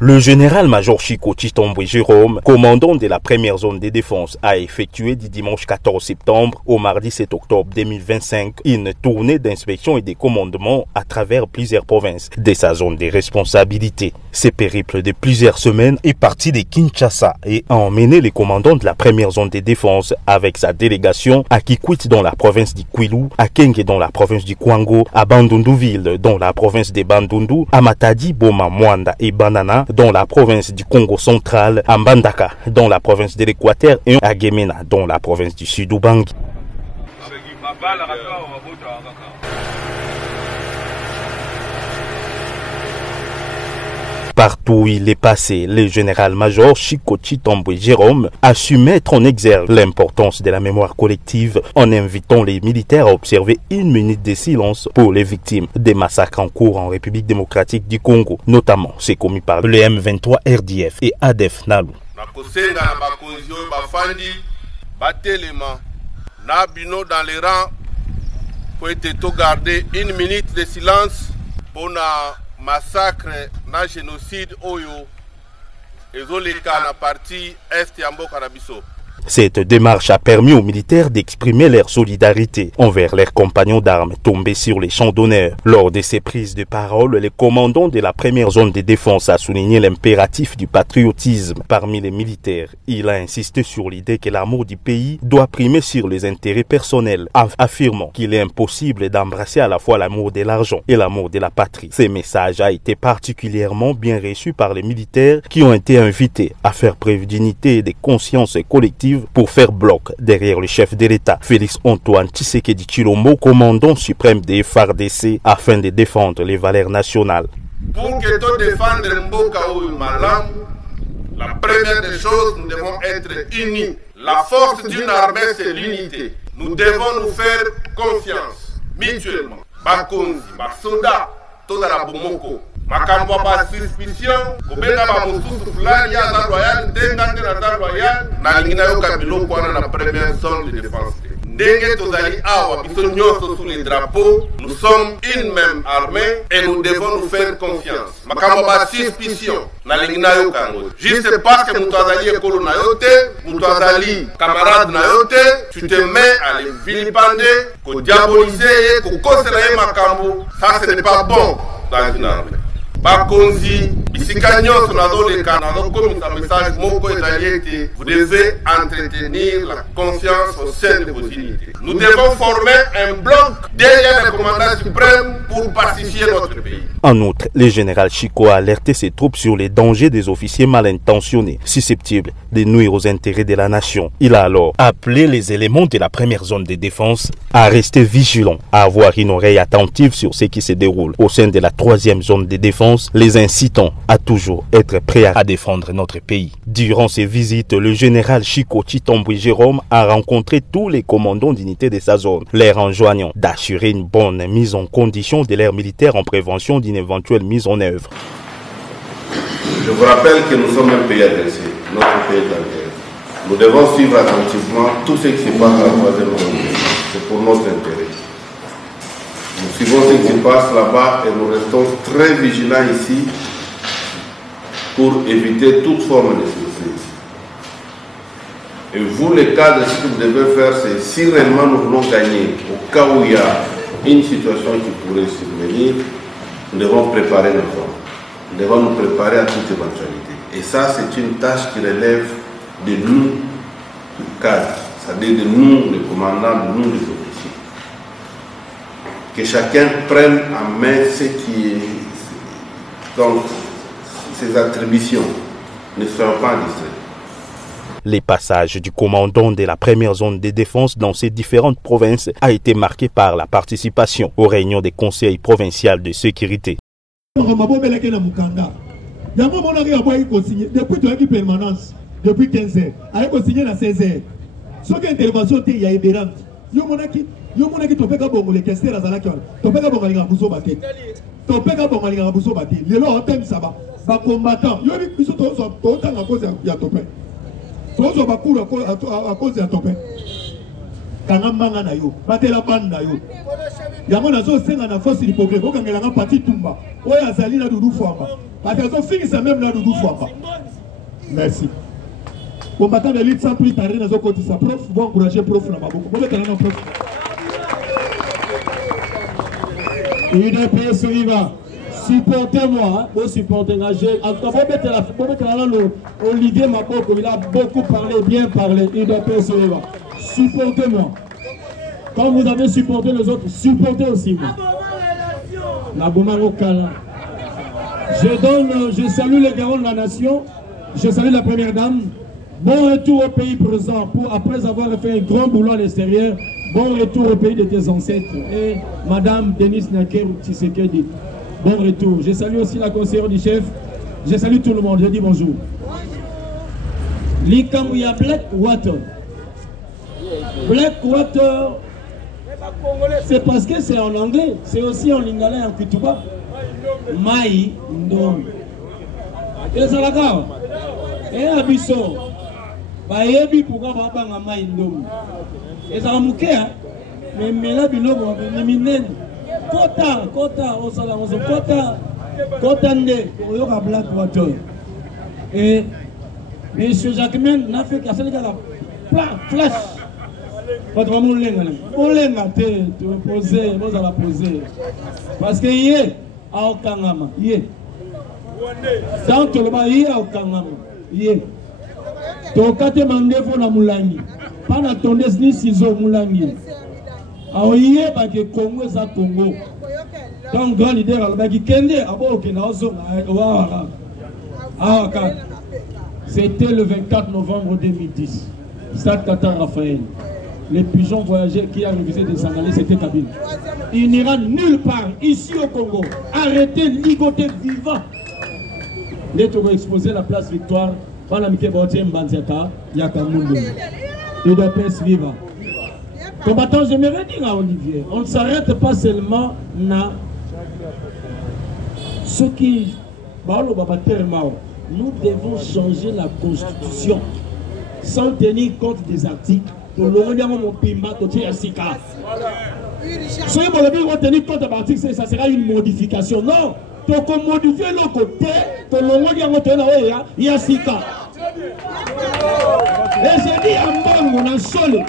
Le général-major Chico Chitombwe Jérôme, commandant de la première zone de défense, a effectué du dimanche 14 septembre au mardi 7 octobre 2025 une tournée d'inspection et de commandement à travers plusieurs provinces de sa zone de responsabilité. Ce périple de plusieurs semaines est parti de Kinshasa et a emmené les commandants de la première zone de défense avec sa délégation à Kikwit dans la province du Kwilu, à Kenge dans la province du Kwango, à Bandundu-Ville dans la province de Bandundu, à Matadi, Boma, Mwanda et Banana dans la province du Congo central, à Mbandaka dans la province de l'Équateur et à Gemena dans la province du Sud-Ubangi. Partout où il est passé, le général-major Chico Chitombwe Jérôme a su mettre en exergue l'importance de la mémoire collective en invitant les militaires à observer une minute de silence pour les victimes des massacres en cours en République démocratique du Congo, notamment ceux commis par le M23 RDF et ADF Nalu. Dans les rangs, pour être gardé une minute de silence pour massacre na génocide oyo ezoleka na partie est ya mboka na biso. Cette démarche a permis aux militaires d'exprimer leur solidarité envers leurs compagnons d'armes tombés sur les champs d'honneur. Lors de ces prises de parole, le commandant de la première zone de défense a souligné l'impératif du patriotisme parmi les militaires. Il a insisté sur l'idée que l'amour du pays doit primer sur les intérêts personnels, affirmant qu'il est impossible d'embrasser à la fois l'amour de l'argent et l'amour de la patrie. Ce message a été particulièrement bien reçu par les militaires qui ont été invités à faire preuve d'unité et de conscience collective pour faire bloc derrière le chef de l'État, Félix Antoine Tshisekedi Tshilombo, commandant suprême des FARDC, afin de défendre les valeurs nationales. Pour que tout défendre Mboka ou Malam, la première des choses, nous devons être unis. La force d'une armée, c'est l'unité. Nous devons nous faire confiance mutuellement. Bakonzi, Basoda, Todara Bomoko. Makambo ba suspicion kobenda ba mususu fulani ya za royal ndengande na za royal na lingina yo kabilo kwana na première zone de défense ndenge tozali awa biso nyonso sous les drapeaux. Nous sommes une même armée et nous devons nous faire confiance. Makambo ba suspicion na lingina yo kango juste parce que mutu azali ekolo na yo te, mutu azali camarade na yo te, tu te mets à les vilipender, ko diaboliser, ko kosela ye makambo. Ça ce n'est pas bon dans une armée. Bakonzi, Bisikanyo, message moko ezali, vous devez entretenir la confiance au sein de vos unités. Nous devons former un bloc derrière le commandant suprême pour pacifier notre pays. En outre, le général Chico a alerté ses troupes sur les dangers des officiers mal intentionnés, susceptibles de nuire aux intérêts de la nation. Il a alors appelé les éléments de la première zone de défense à rester vigilants, à avoir une oreille attentive sur ce qui se déroule au sein de la troisième zone de défense, les incitant à toujours être prêts à défendre notre pays. Durant ses visites, le général Chico Chitombwe Jérôme a rencontré tous les commandants d'unités de sa zone, leur enjoignant d'assurer une bonne mise en condition de leurs militaires en prévention d'une éventuelle mise en œuvre. Je vous rappelle que nous sommes un pays agressé, notre pays est en guerre. Nous devons suivre attentivement tout ce qui se passe dans la troisième zone. C'est pour notre intérêt. Nous suivons ce qui se passe là-bas et nous restons très vigilants ici pour éviter toute forme de surprise. Et vous, le cadre, ce que vous devez faire, c'est si réellement nous voulons gagner, au cas où il y a une situation qui pourrait survenir, nous devons préparer nos hommes. Nous devons nous préparer à toute éventualité. Et ça, c'est une tâche qui relève de nous, le cadre, c'est-à-dire de nous, les commandants, de nous, les officiers. Que chacun prenne en main ce qui est, donc, ses attributions, ne soient pas distraits. Les passages du commandant de la première zone de défense dans ces différentes provinces a été marqué par la participation aux réunions des conseils provinciaux de sécurité. Depuis permanence, depuis 15 heures, avec signé la 16 heures. Ce qui est intervention, il y a Ibérant. Yomonaki, topeka bongo les questions à Zalaki, topeka bongo les gabousso baté. Topeka bongo les gabousso baté. Les lois ont saba. Ba combattant, yobi biso to so autant à cause ya topé. To so ba cour à cause ya topé. Kanga manga na yo, batela bande na yo. Yango nazo senga na force du progrès, ko kangela nga parti tumba. Oya azali na dudu fwamba. Parce que finit ça même na dudu fwamba. Merci. Combattant de lutte sans plus tarder dans côté sa prof, vous encourager prof na maboko. Vous mettez prof. UDPS Viva. Supportez-moi, vous supportez la jeune. En tout cas, vous mettez là Olivier Maboko, il a beaucoup parlé, bien parlé. UDPS Viva. Supportez-moi. Quand vous avez supporté les autres, supportez aussi moi. Je salue les garants de la nation. Je salue la première dame. Bon retour au pays présent après avoir fait un grand boulot à l'extérieur. Bon retour au pays de tes ancêtres. Et Madame Denise Nakeru Tshisekedi. Bon retour. Je salue aussi la conseillère du chef. Je salue tout le monde. Je dis bonjour. Likamouya Blackwater. Blackwater, c'est parce que c'est en anglais. C'est aussi en lingala et en kutuba. Mai Ndom. Et ça la garde. Et Abisso. Bayebi pourquoi va pas en Mai Ndom. Et ça va mouquer, hein. Mais là, bilobo, minen. Kota, on s'en Kota Nde, Oyoka Blackwater. Et M. Jacquemin n'a fait qu'à celle-là, flash. Votre maman l'a poser, vous allez poser. Parce que hier, à Okangama, hier. Dans tout le monde, hier à Okangama, hier. Tokate mandefo na Mulangi. Pas na tondes ni ciseaux Mulangi. Alors hier, parce que Congo est à Congo. Donc, grand leader, alors qui kende, c'était le 24 novembre 2010. Stade Qatar Raphaël. Les pigeons voyageurs qui ont refusé de s'en aller, c'était Kabyle. Il n'ira nulle part, ici au Congo. Arrêtez, ligotez, vivant. Les Togo exposer la place Victoire. Panamike Bautier Mbanzeka, Yakamundu. UDPS Viva. Combattant, j'aimerais dire à Olivier, on ne s'arrête pas seulement na ce qui. Nous devons changer la constitution sans tenir compte des articles. Si vous voulez tenir compte des articles, ça sera une modification. Non, donc on modifie le côté, il y a Sika. Et j'ai dit à mon on a solé.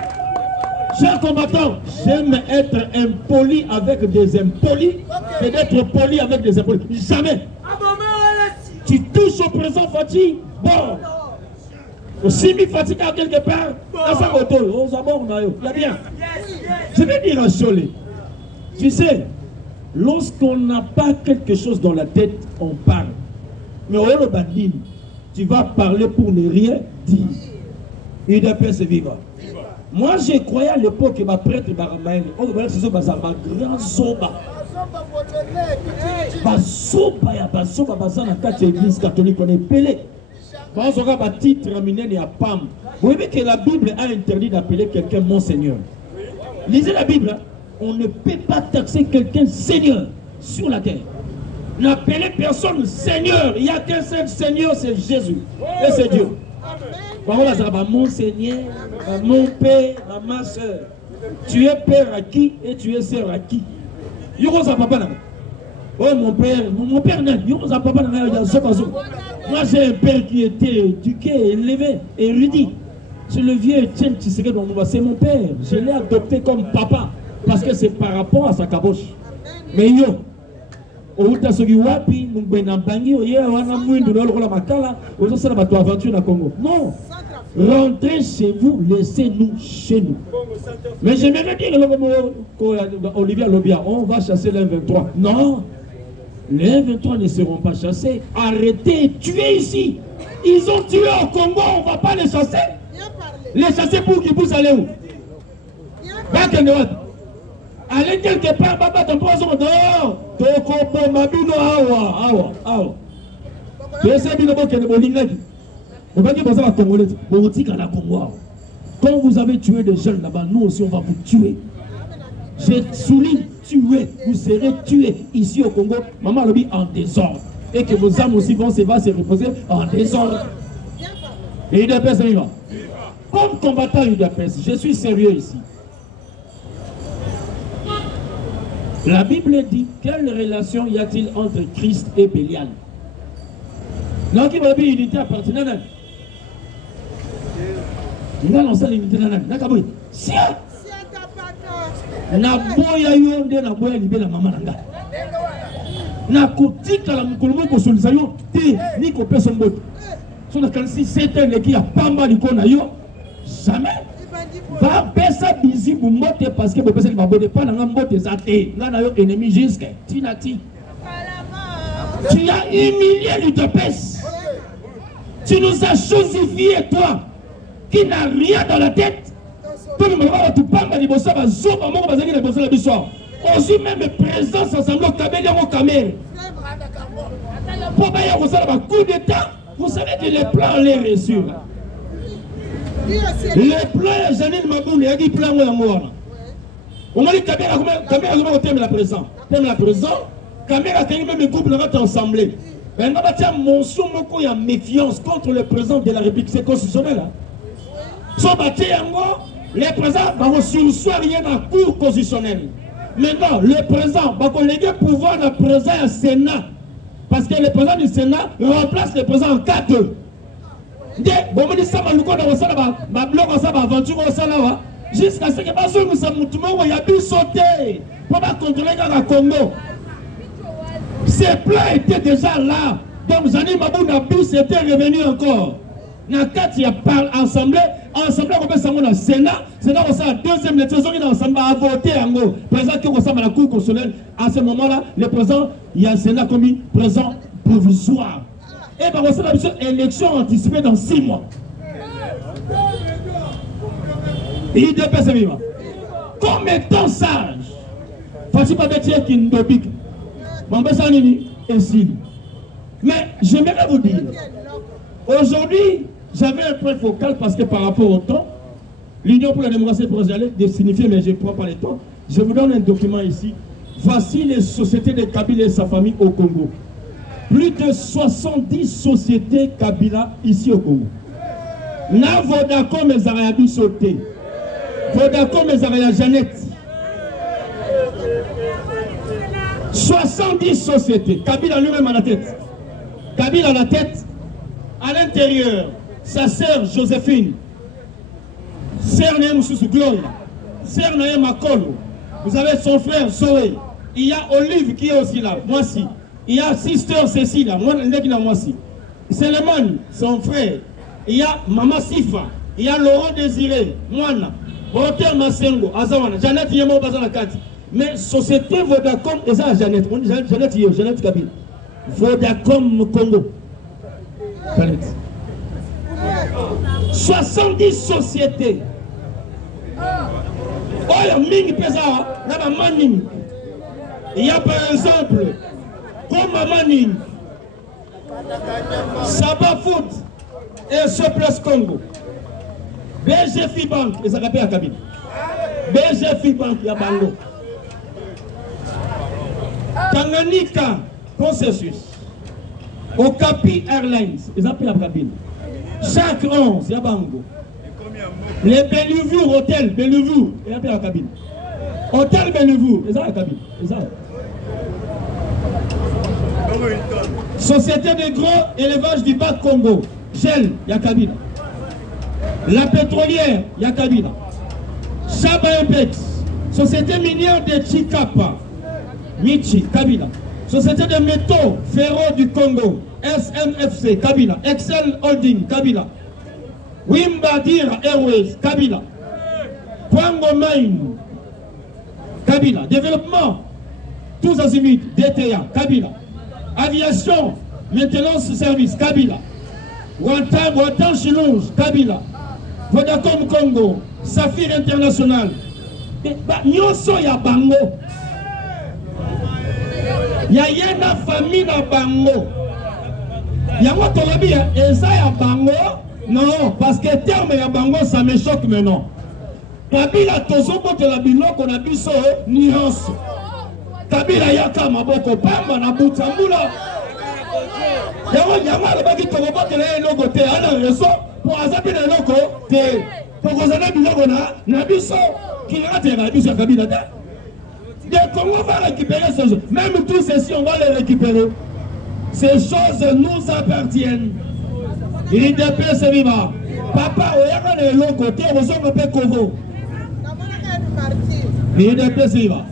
Chers combattants, j'aime être impoli avec des impolis et d'être poli avec des impolis. Jamais. Tu touches au présent fatigue, bon. Si mi fatigue à quelque part, à sa moto, aux abords, il y a bien. Je vais dire à Solé, tu sais, lorsqu'on n'a pas quelque chose dans la tête, on parle. Mais au le bandit, tu vas parler pour ne rien dire. UDPS Viva. Moi, je croyais à l'époque que ma prêtre Baramaël, on devait dire que c'est ma grand soba. Basoba, ya basoba, baza na kati église catholique, on est pelé. Quand on a un titre ramené à Pam, vous voyez que la Bible a interdit d'appeler quelqu'un Monseigneur. Lisez la Bible, hein? On ne peut pas taxer quelqu'un Seigneur sur la terre. N'appelez personne Seigneur. Il n'y a qu'un seul Seigneur, c'est Jésus. Et c'est Dieu. Voilà, ça va, mon Seigneur, mon Père, ma soeur. Tu es père à qui et tu es sœur à qui? Oh mon père n'est pas. Moi j'ai un père qui était éduqué, élevé, érudit. C'est le vieux Etienne Tshisekedi Lumumba, c'est mon père. Je l'ai adopté comme papa parce que c'est par rapport à sa caboche. Mais yo, non, rentrez chez vous, laissez-nous chez nous. Mais j'aimerais dire Olivier Lobia, on va chasser les 23. Non, les 23 ne seront pas chassés. Arrêtez, tuez ici. Ils ont tué au Congo, on ne va pas les chasser. Les chassés pour qui poussent aller où? Allez quelque part, papa, ton poisson dehors. Toko mabino awa. Tu sais bien que le bolingaki. On va dire que ça va Congolais. Quand vous avez tué des jeunes là-bas, nous aussi on va vous tuer. Je souligne tuer. Vous serez tués ici au Congo. Maman l'a dit en désordre. Et que vos âmes aussi vont se reposer en désordre. Et UDPS, il va. Comme combattant UDPS, je suis sérieux ici. La Bible dit, quelle relation y a-t-il entre Christ et Bélial? Non, qui va dire unité appartenant à il a lancé l'unité à Nakaboui. Si na boya yonde na boya libela mama nanga. Na kotika la mukulumo ko solisa yo te ni ko pesa mboto. So na kansi c'est qui a pamba likona yo. Jamais. Va pesa bizi mbote parce que pesa ba bote pas na mbote za te. Na yo ennemi jusque tinati. Tu as humilié l'UDPS. Tu nous as chosifié toi qui n'a rien dans la tête. Tout le monde va tout parler de bossa va zoba mon va zaki de bossa la biso. Aussi même présence ensemble au Kabila au Cameroun. Pour bailler au ça va coup d'état. Vous savez que les plans les reçus. Les plans Janine Mabouli a dit plan moi. On m'a dit Kabila comment thème la présent. Thème la présent. Kabila a même groupe là ensemble. Mais on va dire mon son il y a méfiance contre le président de la République, c'est constitutionnel. Son bâti les présidents vont sursoir rien dans la cour constitutionnelle. Maintenant, le président va colléguer pouvoir le président au Sénat. Parce que le président du Sénat remplace le président en 4-2. Jusqu'à ce que nous ayons sauté pour contrôler le Congo. Ces plans étaient déjà là. Donc, Janine Mabouna Bus était revenu encore. Dans 4, il y a ensemble on peut s'en au Sénat. Sénat, on a deuxième lecture, on a voté en gros. Président qui ressemble à la Cour constitutionnelle. À ce moment-là, le président, il y a un Sénat comme président provisoire. Et bien, on a une élection anticipée dans 6 mois. Et il dépasse vivant. Comme étant sage, faut-il pas dire qu'il ne doit mais j'aimerais vous dire, aujourd'hui, j'avais un point focal parce que par rapport au temps, l'Union pour la démocratie progressive de signifier, mais je ne prends pas le temps. Je vous donne un document ici. Voici les sociétés de Kabila et sa famille au Congo. Plus de 70 sociétés Kabila ici au Congo. Na Vodacom et Zarayabi sauté. Vodacom et Zaraya Jeannette. 70 sociétés. Kabila lui-même à la tête. Kabila à la tête. À l'intérieur, sa sœur Joséphine. Sœur Naïm Soussou Gloria. Sœur Naïm Makolo. Vous avez son frère Zoé. Il y a Olive qui est aussi là. Moi aussi. Il y a Sister Cécile. Moi aussi. Seleman, son frère. Il y a Maman Sifa. Il y a Laurent Désiré. Moana. Roter Masengo. Azawana. Jeannette Yemo Bazanakati. Mais société Vodacom, et ça, Jeannette Kabila. Vodacom Congo. Jeannette. 70 sociétés. Oh, il y a Ming Pesa, il y a Manning. Il y a par exemple, comme Manning, Saba Food et Surplus Congo. BGFI Bank, et ça rappelle à Kabila. BGFI Bank, il y a Bango. Tanganyika Processus, Okapi Airlines, ils appellent à Kabila. Chaque 11, il y a Bango. Les Bellevue Hôtel, Bellevue, ils appellent à Kabila. Hôtel Bellevue, ils appellent à Kabila. Société de gros élevage du bas Congo, Shell, il y a Kabila. La pétrolière, il y a Kabila. Shaba Impex, Société minière de Chikapa. Michi, Kabila. Société de métaux, Ferro du Congo, SMFC, Kabila. Excel Holding, Kabila. Wimbadir Airways, Kabila. Kwango Mine, Kabila. Développement, tous azimuts, DTA, Kabila. Aviation, maintenance service, Kabila. Wantan Chilonge, Kabila. Vodacom Congo, Saphir International. Nyonso ya bango. Ya yena famille na bango. Yango tolobi ya eza ya bango. Non, parce que terme ya bango ça me choque maintenant. Kabila tozobo de la biloko na biso nyonso. Kabila yaka maboko pamba na butambula. Yango alobaki tokobo de la eloko te ana reso pour azabi na eloko te. Tokozana biloko na biso qui rate na biso kabila te. De Congo va récupérer ces choses. Même tous ceci on va les récupérer. Ces choses nous appartiennent. Il déplace viva. Papa oyaka na eloko te ozonga pe kovo. Il déplace viva.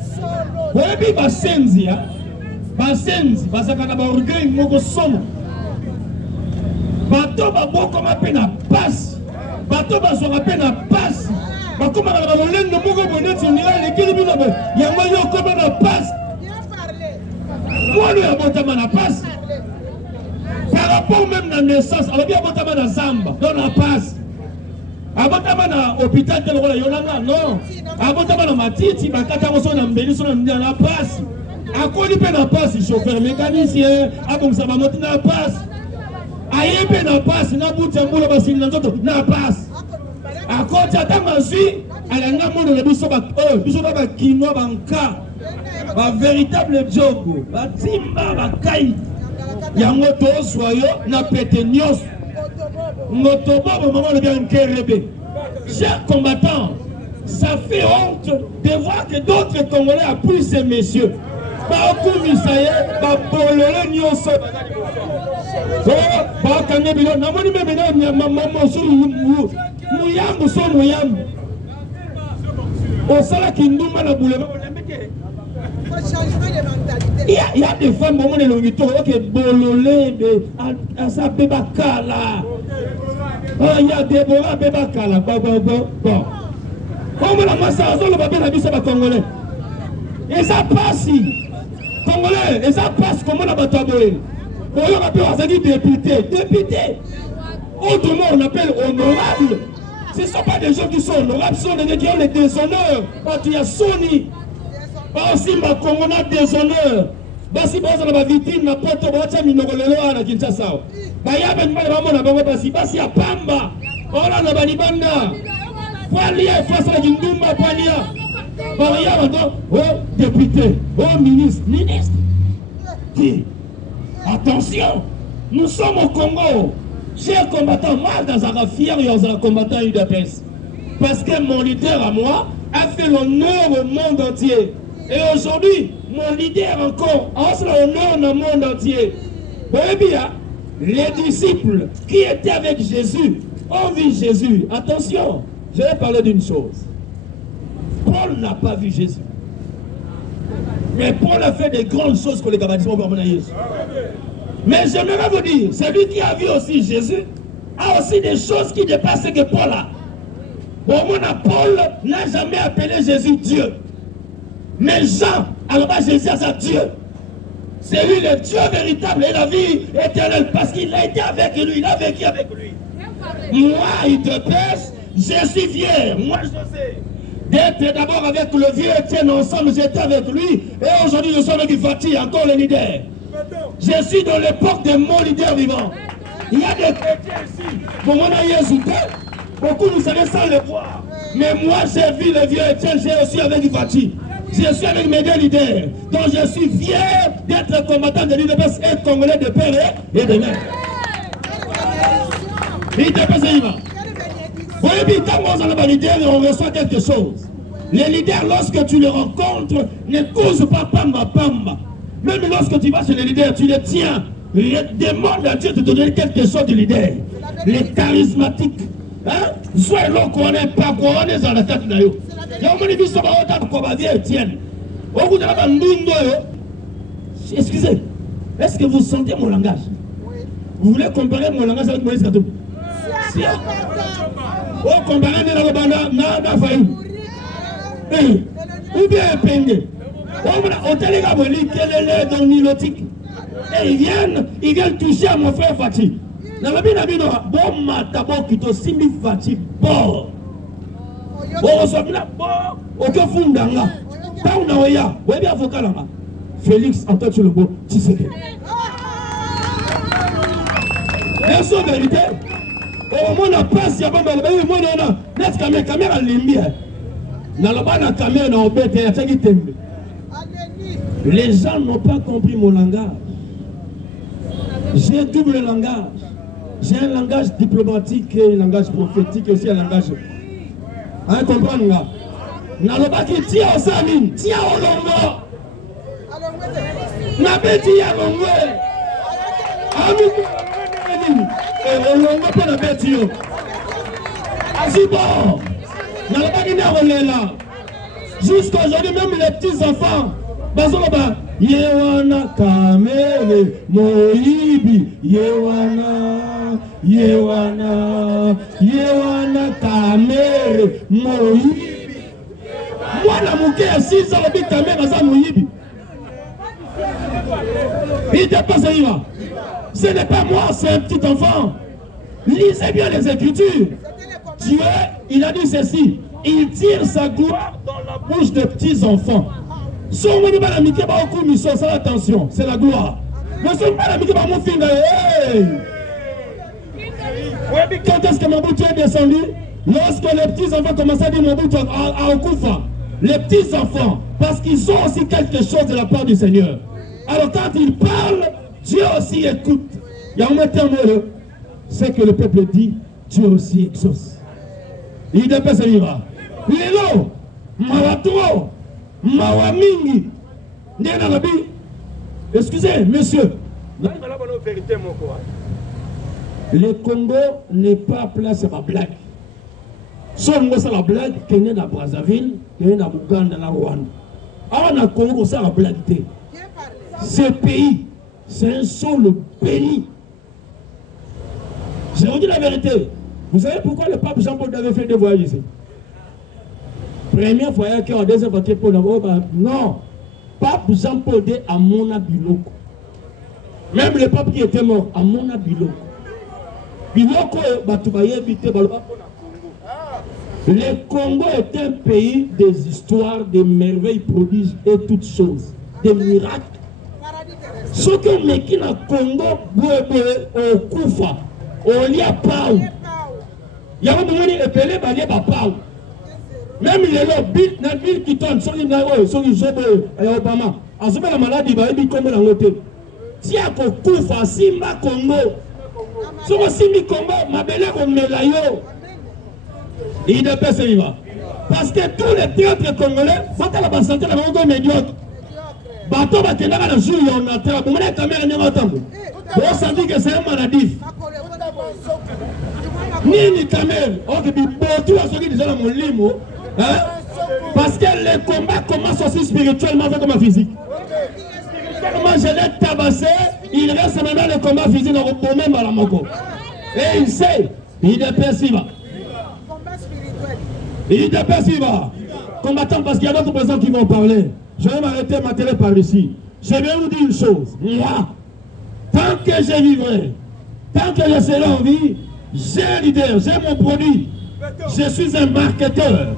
Oyebi basenzi ya. Basenzi basaka na ba orgueil moko somo. Bato baboko mape na passe. Bato basoka pe na passe. Bakoma na lolendo moko boneti nila lekili bino be. Yango yo koma na passe. Moi lui abotama na passe. Par rapport même à la naissance, alors bien abotama na Zamba, dans la passe. Abotama na hôpital tel rôle yolanga non. Abotama na matiti bakata moso na mbeli so na la passe. Akoli pe na passe chauffeur mécanicien, abongisa ba moti na passe. Ayebe na passe na butambulo basili na nzoto na passe. Akoti atanga zui alanga mono le biso ba biso ba kinwa banka. Ba véritable jogo, ba timba ba kai. Yango to soyo na pete nyos. Ngotobo maman le bien kerebe. Chers combattants, ça fait honte de voir que d'autres Congolais appuient ces messieurs. Ba okumisaye ba bolole nyoso. Ba kange bilo na moni meme na maman so muyambu so muyambu. Osala kinduma na bouleva. Il y a des femmes qui ont dit que Bololé, ça béba kala. Il y a des Déborah béba kala. Bon. Comme la masse, on va bien la vie, c'est pas congolais. Et ça passe. Congolais, et ça passe comme on a battu. On appelle député. Autrement, on appelle honorable. Ce ne sont pas des gens qui sont honorables, ce sont des gens qui ont les déshonneurs. Quand il y a Sony. Aussi ma Congo na déshonneur. Basi boza na victime na poto bocha minogolelo na Kinshasa. Bayaba nyuma ba mona bango basi ya pamba. Ora na banibanda. Kwalia face la Kindumba kwalia. Bayaba do député, ministre. Attention, nous sommes au Congo. Chers combattants, moi dans un fier et un combattant UDPS. Parce que mon leader à moi a fait l'honneur au monde entier. Et aujourd'hui, mon leader encore a fait l'honneur au monde entier. Bien, les disciples qui étaient avec Jésus ont vu Jésus. Attention, je vais parler d'une chose. Paul n'a pas vu Jésus. Mais Paul a fait des grandes choses que les gabadistes vont Jésus. Mais j'aimerais vous dire, celui qui a vu aussi Jésus a aussi des choses qui dépassent ce que Paul a. Paul n'a jamais appelé Jésus Dieu. Mais Jean, alors Jésus a Dieu. C'est lui le Dieu véritable et la vie éternelle. Parce qu'il a été avec lui, il a vécu avec lui. Moi, il te pèse, je suis fier. Moi, je sais. D'être d'abord avec le vieux Étienne ensemble, j'étais avec lui. Et aujourd'hui, je suis avec Fati, encore le leader. Je suis dans l'époque de mon leader vivant. Il y a des chrétiens ici. Pour moi, beaucoup nous savons sans le voir. Mais moi, j'ai vu le vieux Étienne, j'ai aussi avec Fati. Je suis avec mes deux leaders. Donc je suis fier d'être combattant de l'UDPS et congolais de père et de mère. On reçoit quelque chose. Les leaders, lorsque tu les rencontres, ne causent pas pamba. Même lorsque tu vas chez les leaders, tu les tiens. Demande à Dieu de te donner quelque chose du leader. Les charismatiques. Soit l'on connaît pas, qu'on est dans la tête de nous. Excusez, est-ce que vous sentez mon langage? Vous voulez comparer mon langage avec Moïse Katumbi? Si vous comparez avec la faillite. Ou bien Penge. On t'a dans Nilotique. Et ils viennent toucher à mon frère Fatih. Dans la vie, bon mata bon kito simi Fatih. support. Bon, ok, Fundanga. Taounaoya, vous avez avocat là-bas. Félix Antoine Chilombo, tu sais. Bien sûr, vérité. Au moment où on a passé, il y a une caméra limbi. Dans la caméra, on a les gens n'ont pas compris mon langage. J'ai double langage. J'ai un langage diplomatique et un langage prophétique et aussi un langage. Hein, comprenez là? Nalobaki tia au samin, tia au longo. Nabeti ya longo. Ami, au longo pas nabeti yo. Asibo. Nalobaki na olela. Jusqu'à aujourd'hui, même les petits enfants, bazoba yewana kamere moibi yewana kamere moibi. Moi la mouké à 6 ans la bite kamere za moibi. Il dépasse là. Ce n'est pas moi, c'est un petit enfant. Lisez bien les Écritures. Dieu, il a dit ceci. Il tire sa gloire dans la bouche de petits enfants. Si on ne pas la miquer, attention, c'est la gloire. Mais si on ne pas la miquer, mon fils, quand est-ce que Mobutu est descendu? Lorsque les petits enfants commençaient à dire Mobutu à Okufa. Les petits enfants, parce qu'ils ont aussi quelque chose de la part du Seigneur. Alors quand ils parlent, Dieu aussi écoute. Il y a un terme, c'est que le peuple dit, Dieu aussi exauce. Il dépasse vivre. Lelo, Mawatro, Mawamingi, Nénalabi. Excusez, monsieur. Le Congo n'est pas place à la blague. Si on a la blague, qu'il y a dans Brazzaville, qu'il y a dans Ouganda, dans Rwanda. Alors, on a Congo, ça la blague. Ce pays, c'est un sol béni. Je vous dis la vérité. Vous savez pourquoi le pape Jean-Paul avait fait des voyages ici? Premier voyage qui a deuxième voyage pour la non. Pape Jean-Paul II à Mona Biloko. Même le pape qui était mort à Mona Biloko. Biloko Batoubaye Bité Balba. Le Congo est un pays des histoires, des merveilles, prodiges et toutes choses. Des miracles. Ce que Meki na Congo, Bouébé, au Koufa, au Liapao. Il y a un moment où il est pelé, il y a pas. Même il est là, la ville qui tourne, sur les Obama. En ce moment, la maladie va être comme la montée. Tiens, Koufa, Simba Congo. Sur le Simbi Congo, ma belle est Melayo. Il ne peut se vivre. Parce que tous les théâtres congolais, faut que la santé la maman médiocre. Bateau va tenir à la joue, on a terre. Comment la caméra n'est pas tombée? On s'en dit que c'est un maladif. Ni caméra. Ok, tout à ce qui est déjà dans mon limo. Parce que les combats commencent aussi spirituellement comme physique. Moi je l'ai tabassé, il reste maintenant le combat physique dans le même à la moko. Et il sait, il est perçu. Il est perçu. Combattant parce qu'il y a d'autres personnes qui vont parler. Je vais m'arrêter ma télé par ici. Je vais vous dire une chose. Moi, tant que je vivrai, tant que je serai en vie, j'ai un leader, j'ai mon produit. Je suis un marketeur.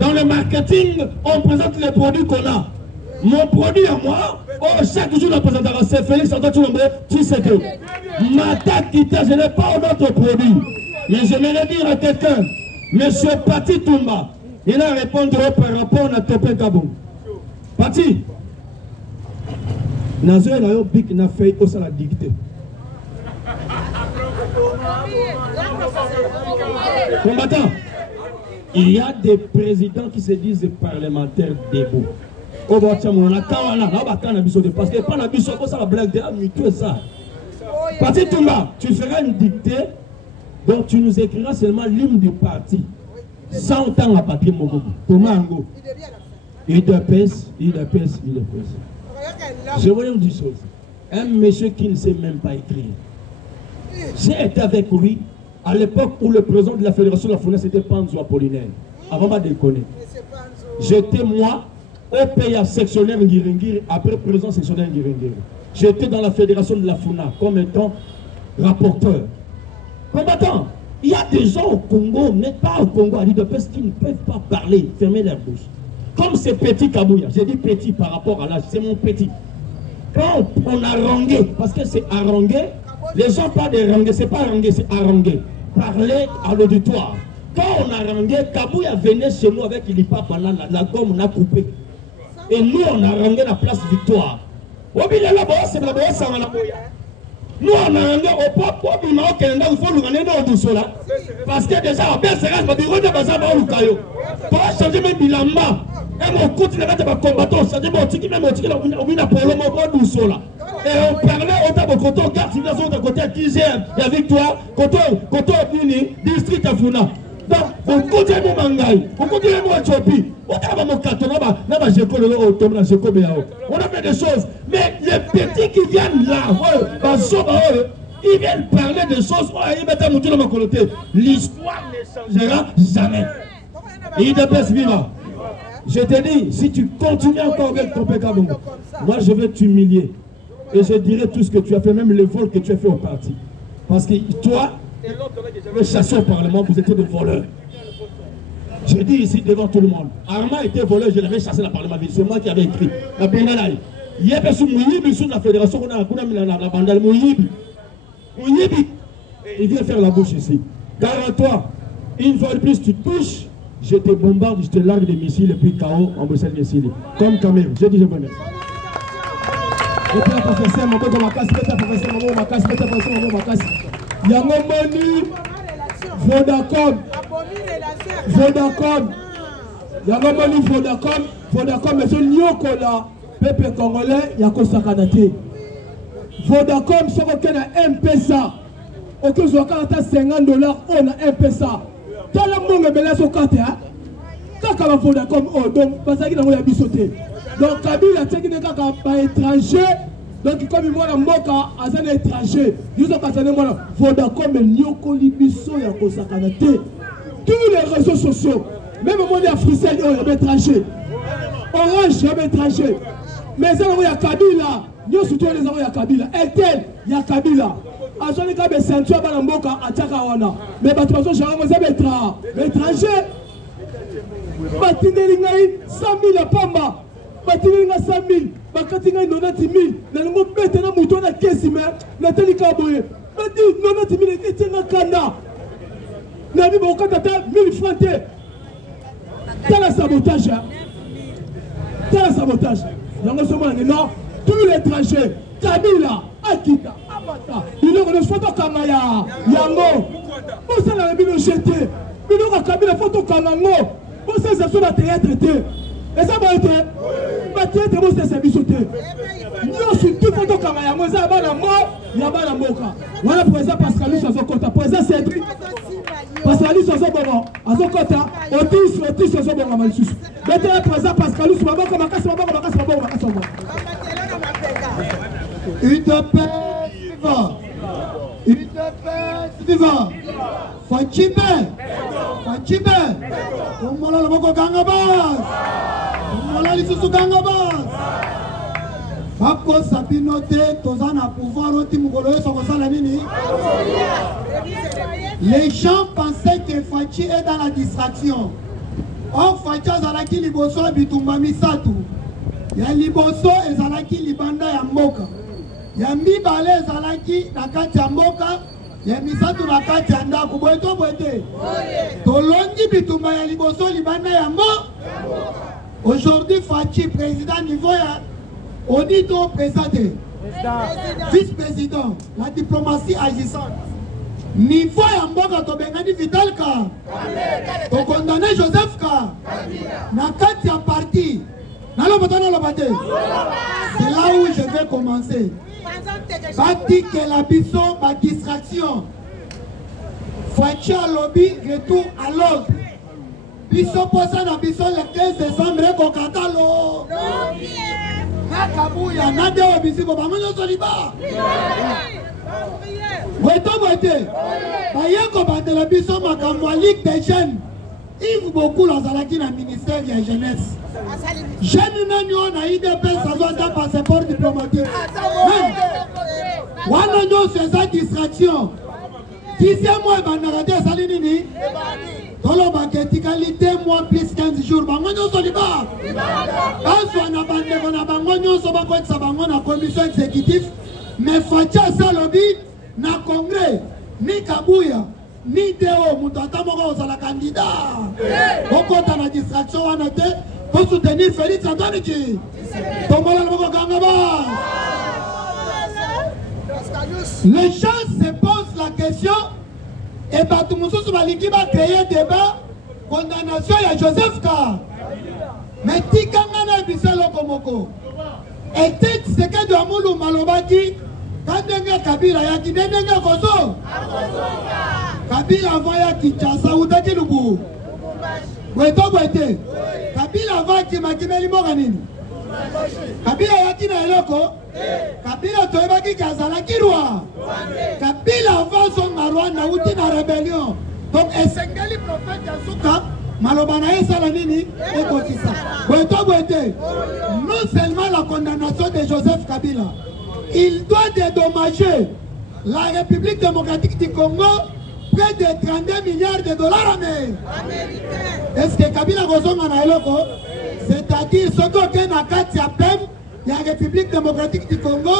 Dans le marketing, on présente les produits qu'on a. Mon produit à moi, chaque jour, on présentera. C'est Félix Antoine Chilombo, tu sais que ma date quittée, je n'ai pas d'autres produits. Mais je vais dire à quelqu'un, monsieur Pati Toumba, il a répondu par rapport à Topé Gabon. Pati, Nazo et la Bik n'a fait aussi la dictée. Combattant, il y a des présidents qui se disent parlementaires debout. Parce que pas la biso, ça la blague de tout ça. Pati Toumba, tu feras une dictée, donc tu nous écriras seulement l'hymne du parti. Sans temps à papier Mogobu. Thomas Ango. Il dépèse. Je voulais vous dire une chose. Un monsieur qui ne sait même pas écrire. J'ai été avec lui à l'époque où le président de la Fédération de la Fournaise c'était Panzo Apollinaire. Avant de déconner. J'étais moi, OPA sectionnaire Ngirengiri, après président sectionnaire Ngirengiri. J'étais dans la Fédération de la Fournaise comme étant rapporteur. Combattant, Il y a des gens au Congo, mais pas au Congo, à l'UDPS, qui ne peuvent pas parler, fermer leur bouche. Comme c'est petit Kabouya, j'ai dit petit par rapport à l'âge, c'est mon petit. Quand on a rangé, parce que c'est harangué, les gens parlent de rangé, c'est pas rangé, c'est harangué. Parler à l'auditoire. Quand on a rangé, Kabouya venait chez nous avec l'IPA pendant la gomme, on a coupé. Et nous, on a rangé la place Victoire. Nous, on a rangé au pop, il faut nous ramener dans le sol. Parce que déjà, on a bien le bureau de Bazar dans le caillou. Pour changer même bilamba. Et on continue à combattre, on change même au même on a pour le moment du sol. Et on parlait autant de côté, on garde civilisation de côté qui gère la victoire, côté district à Funa. Donc, on continue à Mangaï, on continue à Éthiopie, on a mon carton, on a fait des choses. Mais les petits qui viennent là, ils viennent parler des choses, ils mettent un mouton dans ma communauté. L'histoire ne changera jamais. Il est vivant. Je te dis, si tu continues encore avec ton Pékabongo, moi je vais t'humilier. Et je dirai tout ce que tu as fait, même les vols que tu as fait au parti. Parce que toi et l'autre que j'avais chassé au Parlement, vous étiez des voleurs. Je dis ici devant tout le monde. Arma était voleur, je l'avais chassé dans le Parlement. C'est moi qui avais écrit. La Bengalai. Il y avait sous Mouyibi, sous la fédération, on a mis la bandale Mouyibi. Mouyibi. Il vient faire la bouche ici. Garde-toi. Une fois de plus, tu touches. Je te bombarde, je te largue des missiles et puis KO en Bruxelles missiles. Comme Cameroun. Je dis je vous remercie. Je peux pas faire ça, mon gars, ma casse, peut-être pas faire ça, ma casse, peut-être pas faire ça, ma casse. Yango Moni, Vodacom, Vodacom, Yango Moni, Vodacom, Vodacom, mais ce Nyokola, Pepe Congolais, Yako Sakanate. Vodacom, ce qu'on a M-Pesa, aucun soit quand $50, on a M-Pesa. Dans le monde, mais là, c'est au côté, hein. Quand on a Vodacom, donc, parce qu'il a bisoté. Donc, Kabila, c'est qu'il est un étranger. Donc, comme il m'a moka, à un étranger, nous avons Vodacom et Nyoko Libiso, il y a tous les réseaux sociaux, même au monde africain, il y a un étranger. Orange, il y a un étranger. Mais il y a Kabila, nous surtout les gens, il y a Kabila. Etel, il y a Kabila. À chaque fois, il y a un centre à Moka, à Tchakawana. Mais de toute façon, j'ai un étranger. Batinelingai, 100 000 à Pamba. Batinelinga 100 000. Bakatinga 90 000. Nango bête na mouton na kesi mais na telika boye. Bati 90 000 etenga kanda. Nabi boka tata 1000 francs te. T'as sabotage. T'as sabotage. Nango somo non tous les étrangers. Kabila, Akita, Abata. Il est une photo kamaya. Yango. Vous savez la bino jeté. Bino Kabila photo kamango. Vous savez ça sur la théâtre traité. Et ça va être théâtre vous c'est bisoté. Nous sur tout photo kamaya. Moi ça va la mort, il y a pas la moka. Voilà président Pascal Soso Kota. Président Cédric. Pascal Soso Bono. Azo Kota. Otis Soso Bono Malsus. Maintenant président Pascal Soso Bono comme casse Bono. UDPS vivant. UDPS vivant. Fachibé. Fachibé. Omola le moko gangabas. Omola lisusu gangabas. Fako sapinote tozana pouvoir oti mugolo sokosala nini. Les gens pensaient que Fachi est dans la distraction. Or Fachi azalaki liboso bitumba misatu. Ya liboso ezalaki libanda ya mboka. Ya mibale ezalaki na kati ya mboka. Ya misatu na kati ya ndako. Boeto boete. Tolongi bitumba ya liboso libanda ya mboka. Aujourd'hui Fachi président niveau ya Audito présenté. Vice-président, la diplomatie agissante. Niveau ya mboka tobengani Vital Ka. To condamné Joseph Ka. Na kati ya parti. C'est là où je vais commencer. Bati que la bison, ma distraction. Fachi à lobby, retour à l'ordre. Bison posa na bison le 15 décembre, Kokatalo. Nakabouya, Nade Obisi, Bobamono Soliba. Weto Wete. Bayako Batela bison, Makamwa Ligue des jeunes. Yves beaucoup dans la ministère de la jeunesse. Jeune nani na IDP ça doit être passeport diplomatique. Wana non c'est ça distraction. 10e mois banarate sali nini tolo baketikali 2 mois plus 15 jours bango nyonso liba bazwa na bandeko na bango nyonso bakwetisa bango na commission exécutive mais facha salobi na congrès ni kabuya ni deo mutu ata moko ozala candidat okota na distraction wana te pour soutenir Félix Antoine Tshi tombola loboko kanga ba. Les gens se posent la question et Batou Moussous Maliki va créer débat condamnation à Joseph Ka. Mais Tikangana Bissalo Komoko. Et c'est ce que de Amoulou Malobaki, Kandenga Kabila Yaki Nenga Koso. Kabila Vaya Kinshasa ou Daki Lubu. Weto Wete. Kabila Vaya Kimakimeli Moranini. Kabila Yaki na Eloko. Kabila Toebaki Kazala Kirwa. Kabila va son Rwanda ou na rébellion. Donc Esengeli prophète Yasuka Malobana Esalanini et Kotisa. Non seulement la condamnation de Joseph Kabila, il doit dédommager la République démocratique du Congo près de 32 milliards de dollars américains. Est-ce que Kabila Gozonga na Eloko? C'est-à-dire ce qu'on a quatre PEM, la République démocratique du Congo,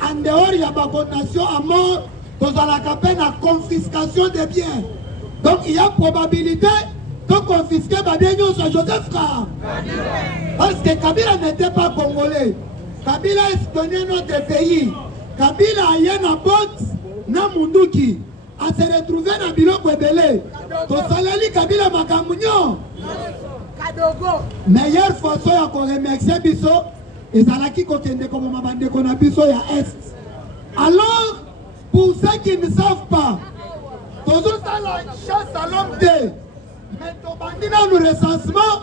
en dehors il y a ma condamnation à mort, dans la peine à confiscation des biens. Donc il y a probabilité de confisquer les biens sur Joseph Ka. Parce que Kabila n'était pas congolais. Kabila espionnait notre pays. Kabila a eu un botte na Munduki. A se retrouver dans Biloko Ebele. To salali Kabila Makamunyo. Meilleure façon à remercier Bisso, et Zalaki Kokende comme Mabande Konabiso ya Est. Alors, pour ceux qui ne savent pas, toujours ça la chasse à l'homme de. Mais Tobandina nous recensement,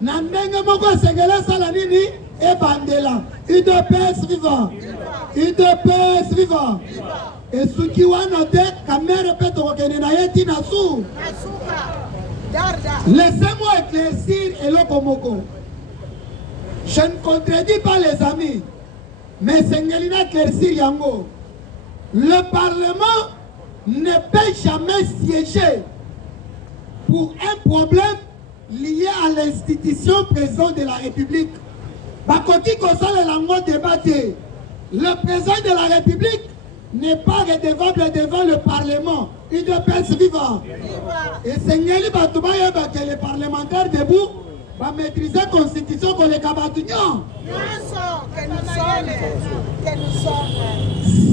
Nandenge Moko Segele Salanini et Bandela. UDPS vivant. UDPS vivant. Et ceux qui ont noté, Kamere Peto Kenenayeti Nassou. Laissez-moi éclaircir Eloko Moko. Je ne contredis pas les amis, mais Sengelina éclaircir Yango. Le Parlement ne peut jamais siéger pour un problème lié à l'institution présente de la République. Bakoti Kosal Lango débatté. Le président de la République n'est pas redevable devant le Parlement. Il doit être vivant. Et Sengeli Batoubaye, que les parlementaires debout va maîtriser la constitution pour les Kabatunions.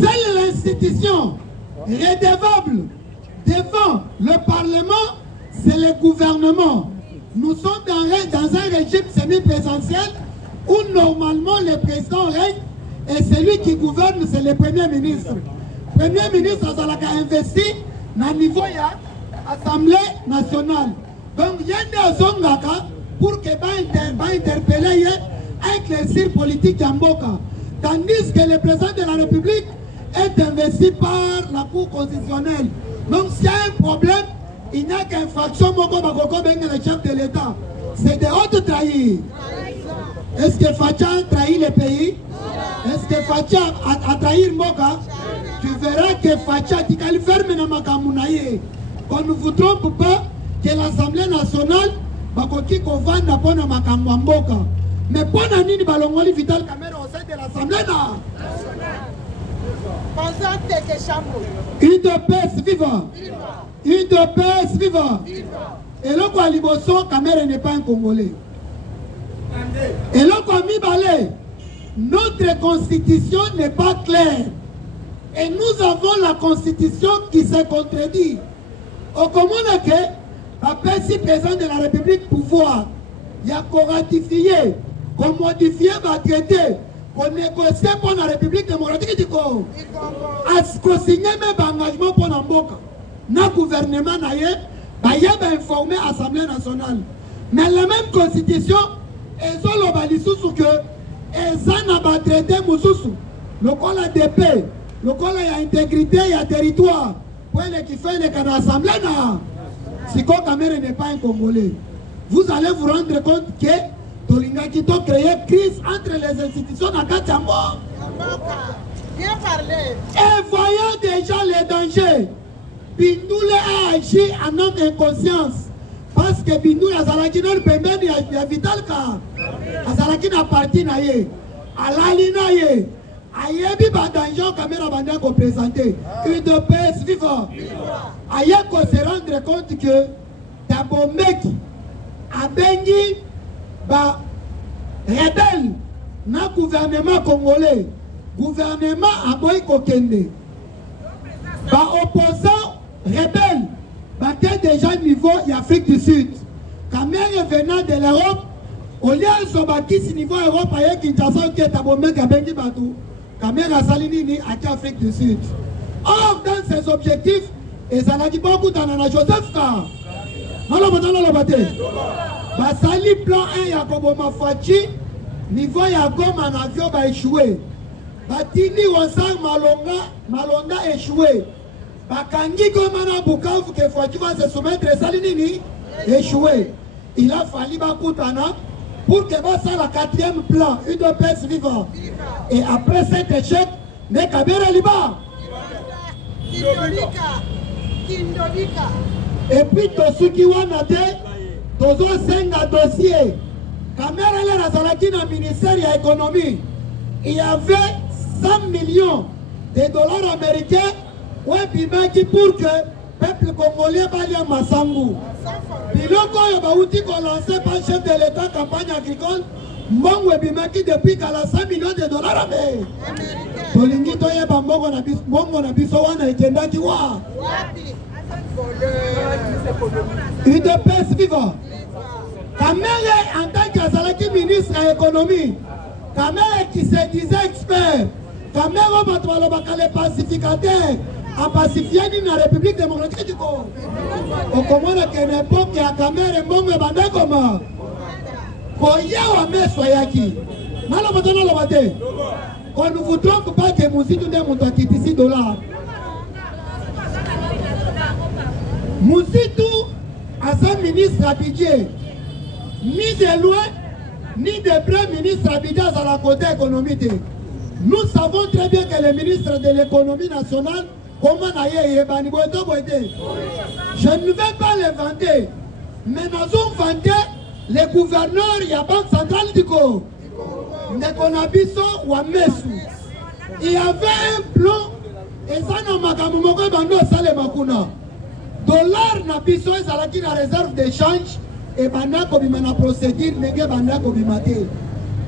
Seule l'institution redevable devant le Parlement, c'est le gouvernement. Nous sommes dans un régime semi-présidentiel où normalement le président règne et celui qui gouverne, c'est le Premier ministre. Le Premier ministre a investi à niveau de l'Assemblée nationale. Donc, il y a des Zongaka pour que interpeller un éclaircir politique Yamboka. Tandis que le président de la République est investi par la Cour constitutionnelle. Donc, s'il y a un problème, il n'y a qu'infraction Moko Bakoko Bengue, le chef de l'État. C'est de hautes trahir. Est-ce que Facha a trahi le pays? Est-ce que Facha a trahi Moka? Tu verras que Facha dit qu'elle ferme na Makamounaye. Qu'on ne vous trompe pas que l'Assemblée nationale Bakoki Kovanda Pona Makamouamboka. Mais Pona Nini Balongoli Vital Kamera au sein de l'Assemblée nationale. UDPS vivant. UDPS vivant. Et là quoi Liboso, Kamera n'est pas un Congolais. Et là quoi Mibale, notre constitution n'est pas claire. Et nous avons la constitution qui se contredit. Au commun que le président de la République pouvoir, il y a qu'on ratifier, qu'on modifie, qu'on traiter, qu'on négocie pour la République démocratique du Congo. À ce qu'on signe même engagement pour l'Amboka. Notre gouvernement n'a pas informé l'Assemblée nationale. Mais la même constitution, ils ont l'obalisé sur que ils ont traité Moussoussou. Le col a des paix. Le col a intégrité, il y a territoire. Pour les qui fait les canaux assemblés, si le Cameroun n'est pas un Congolais, vous allez vous rendre compte que Tolinga Kito créé crise entre les institutions dans Katiambo. Bien parlé. Et voyant déjà les dangers Bindoula a agi en homme inconscience. Parce que Bindoula Azalaki non pembeni ya Vital Ka. Azalaki na parti na ye. Alali na ye. Ayebi badanjo caméra banda ko présenter. Une de PS vivant. Aye ko se rendre compte que Thabo Mbeki abengi ba rebelle na gouvernement congolais. Gouvernement aboyi kokende. Ba opposant rebelle battait déjà niveau d'Afrique du Sud. Quand même venant de l'Europe, au lieu de se battre au niveau Europe, il y a Kinshasa qui est à Bombe Kabengi Batou. Quand même à Salinini à Afrique du Sud. Or, dans ces objectifs, et ça n'a dit beaucoup dans la Joseph Ka. Basali plan 1 Yakobo Mafachi, niveau Yakom en avion va échouer. Batini Wansang Malonda échoué. Bakangi Gomana Bukavu que Fouati va se soumettre à Salinini échoué. Il a fallu Bakoutana pour que ça la 4e plan, UDPS vivant. Et après cet échec, Nekabera Liba. Et puis Tosuki Wanade, Tozo Senga dossier. Kamera la Razalaki dans le ministère de l'économie. Il y avait 100 millions de dollars américains qui pour que le peuple congolais balia Massangu. Biloko Yabauti qu'on lancé par le chef de l'État campagne agricole, Mbongo Bimaki depuis qu'elle a 100 millions de dollars américains. Tolingi Toye Bambongo na Bisowana et Kendaki Wa. UDPS vivant. Kamere en tant qu'Azalaki ministre de l'économie, Kamere qui se disait expert, Kamere les pacificateurs, a pacifié la République démocratique du Congo. Au Comore qu'à une époque, il y a Kamere Mbongo Banda Koma. Koya wa Mesoyaki. Qu'on ne vous trompe pas que Moussitou ne monte quitte ici $. Moussitou, à son ministre Abidjan, ni de loin, ni de près, ministre Abidjan à la côté économique. Nous savons très bien que le ministre de l'économie nationale, comment je ne vais pas le vanter, mais nous avons vanté les gouverneurs, il y a Banque centrale du Congo. Il y avait un plan, et ça n'a pas dollar na biso ezalaki na réserve d'échange et banda kobima na procédure ndenge banda kobima te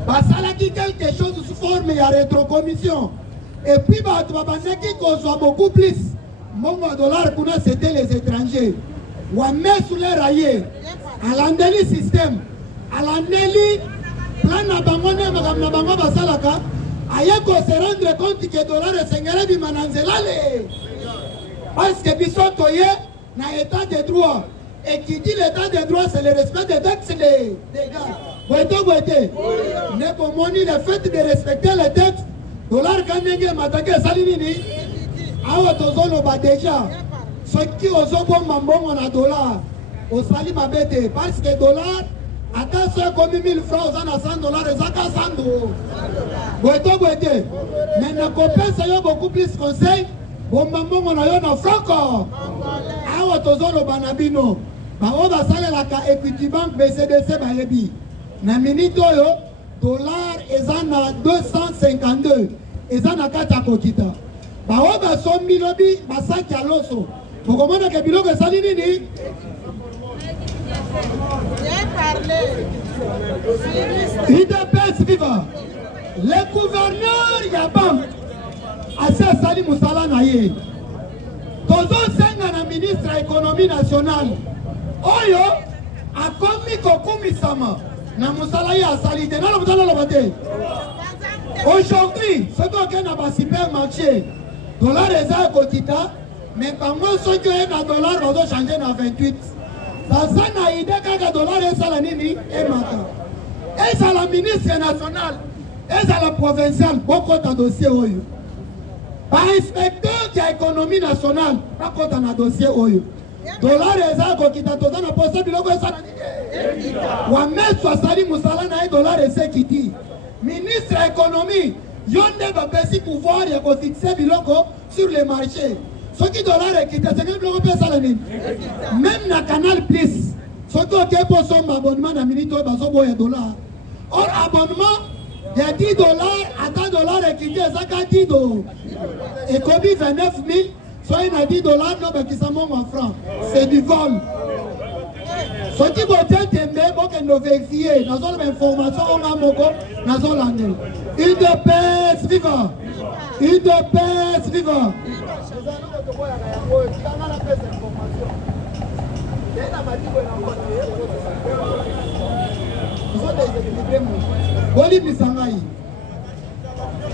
basalaki quelque chose sous forme ya rétrocommission et puis bato babandaki kozwa beaucoup plus mbongo ya dollar kuna c'était les étrangers wamesu le raye alandeli système alandeli plan na bango nde makambo na bango basalaka aye ko se rendre compte que dollar esengeli bima na nzela le parce que biso toye na état de droit. Et qui dit l'état de droit, c'est le respect des textes des gars. Ne pouvons le fait de respecter les textes. Dollar Kanenge Matake Salinini. Awa Tozolo ba déjà. Ceux qui osent bon mambon on a dollar. Au Sali Babete. Parce que dollar, attends ceux comme 1000 francs, on a $100 et ça 100 $. Mais nos copains, ça y a beaucoup plus conseil. Bon mambon on a eu nos francs. Awa Tozolo Banabino. Bao basale la ka Equity Bank BCDC bayebi. Na minute oyo dollar ezana 252. Ezana kata kokita. Bao basombi lobi basaki aloso. Bokomona ke biloko esali nini? Bien parlé. UDPS viva. Le gouverneur ya banque asa sali musala na ye. Tozo senga na ministre de l'économie nationale. Oyo akomi kokumi sama na musala ya salite na lobutala lobate. Aujourd'hui, ce qu'on a dans le supermarché, dollar eza kokita, mais par moi ce que un dollar on doit changer na 28. Ça na idée que dollar est la nini et mata. Et ça la ministre nationale, et ça la provinciale, beaucoup de dossiers oyo. Par inspecteur de l'économie nationale, pas contre un dossier oyo. Dollar eza kokita toza na poste biloko esa wa mettre sali musala na dollar ese kiti. Ministre de l'économie, yonde ba pesi pouvoir ya ko fixer biloko sur les marchés. Ce qui dollar est quitté, c'est que l'on peut ça. Même dans Canal Plus, ce qui est pour son abonnement dans minute, il y a $. Or, abonnement, il y a $10, à $10 est quitté, ça a 10 $. Et comme 29 000, soit il y a $10, non, qui s'en en francs. C'est du vol. Ce qui veut dire que nous vérifier, nous avons l'information, on a mon corps, nous avons l'année. Une de paix, vivant. Une de paix, vivant.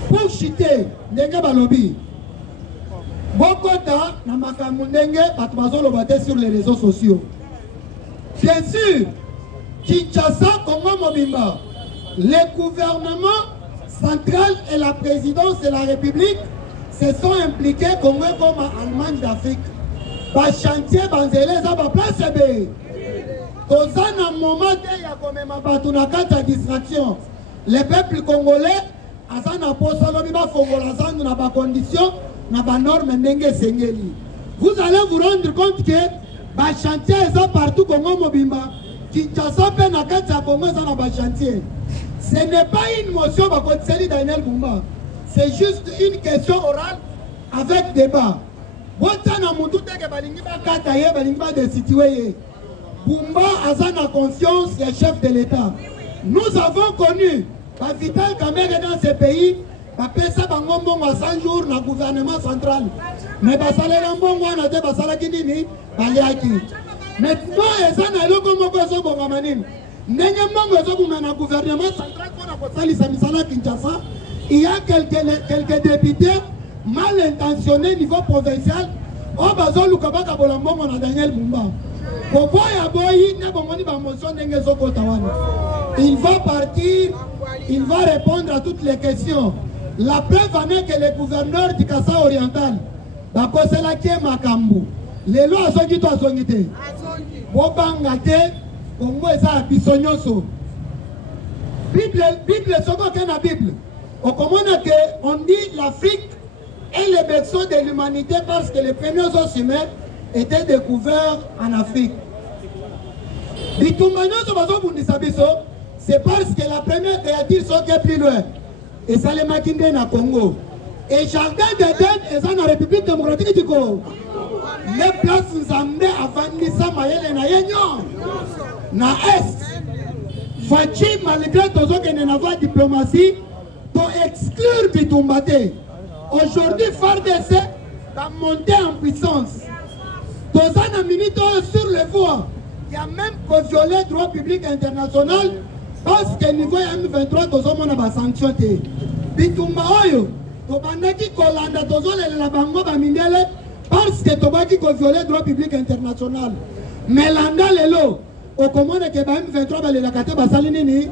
Pour chiter, Nenga Balobi. Beaucoup de temps, nous avons sur les réseaux sociaux. Bien sûr, Kinshasa, Congo Mobimba, le gouvernement central et la présidence de la République se sont impliqués comme Allemagne d'Afrique. Par chantier, Banzélé, ça va place B. Dans un moment, il y a quand même une distraction. Les peuples congolais, à ça n'a pas de conditions, n'a pas de normes. Vous allez vous rendre compte que les chantiers sont partout Congo Mobimba. Kinshasa peut na kati Congo na ba chantier. Ce n'est pas une motion ba kotseli Daniel Bumba. C'est juste une question orale avec débat. Botana mutu teke balingi ba kata ye balingi ba destituer. Bumba azana confiance des chefs de l'État. Nous avons connu ba Vital Kamerhe dans ce pays. Ba pesa bango mbongo à 100 jours na gouvernement central. Mais ba salaire mbongo na te ba salaki nini baliaki. Maintenant ezana eloko moko zo bonga manini. Ndenge mbongo zo buma na gouvernement central pour na kosalisa misala Kinshasa. Il y a quelques députés mal intentionnés au niveau provincial. Oh bazo lukabaka bolambongo na Daniel Bumba. Boboya boyi na bongoni ba motion ndenge zo kotawana. Il va partir, il va répondre à toutes les questions. La preuve en est que le gouverneur du Kassa oriental, Bakosela Kie Makambu, les lois sont dites à son idée. Bobangate, Congo est à Bissonyoso. Bible, c'est quoi la Bible? On commande qu'on dit l'Afrique est le berceau de l'humanité parce que les premiers os humains étaient découverts en Afrique. C'est parce que la première créature sont plus loin. Et ça les maquinde na Congo. Et Jardin d'Eden est en République démocratique du Congo. Les places Nzambe avant Nissa Mayele na Yenyon. Na Est. Fachi malgré tout ce qu'il n'y a pas de diplomatie pour exclure Bitumbate. Aujourd'hui, FARDC va monter en puissance. Dans un minute sur les voies, il y a même pour violer le droit public international. Parce que niveau M23, tout le monde a sanctionné. Bitumba oyo, tobandaki kolanda tozole la bango ba mindele parce que tobaki ko violer droit public international. Mais landa lelo, au commande que ba M23 ba la kate ba salini ni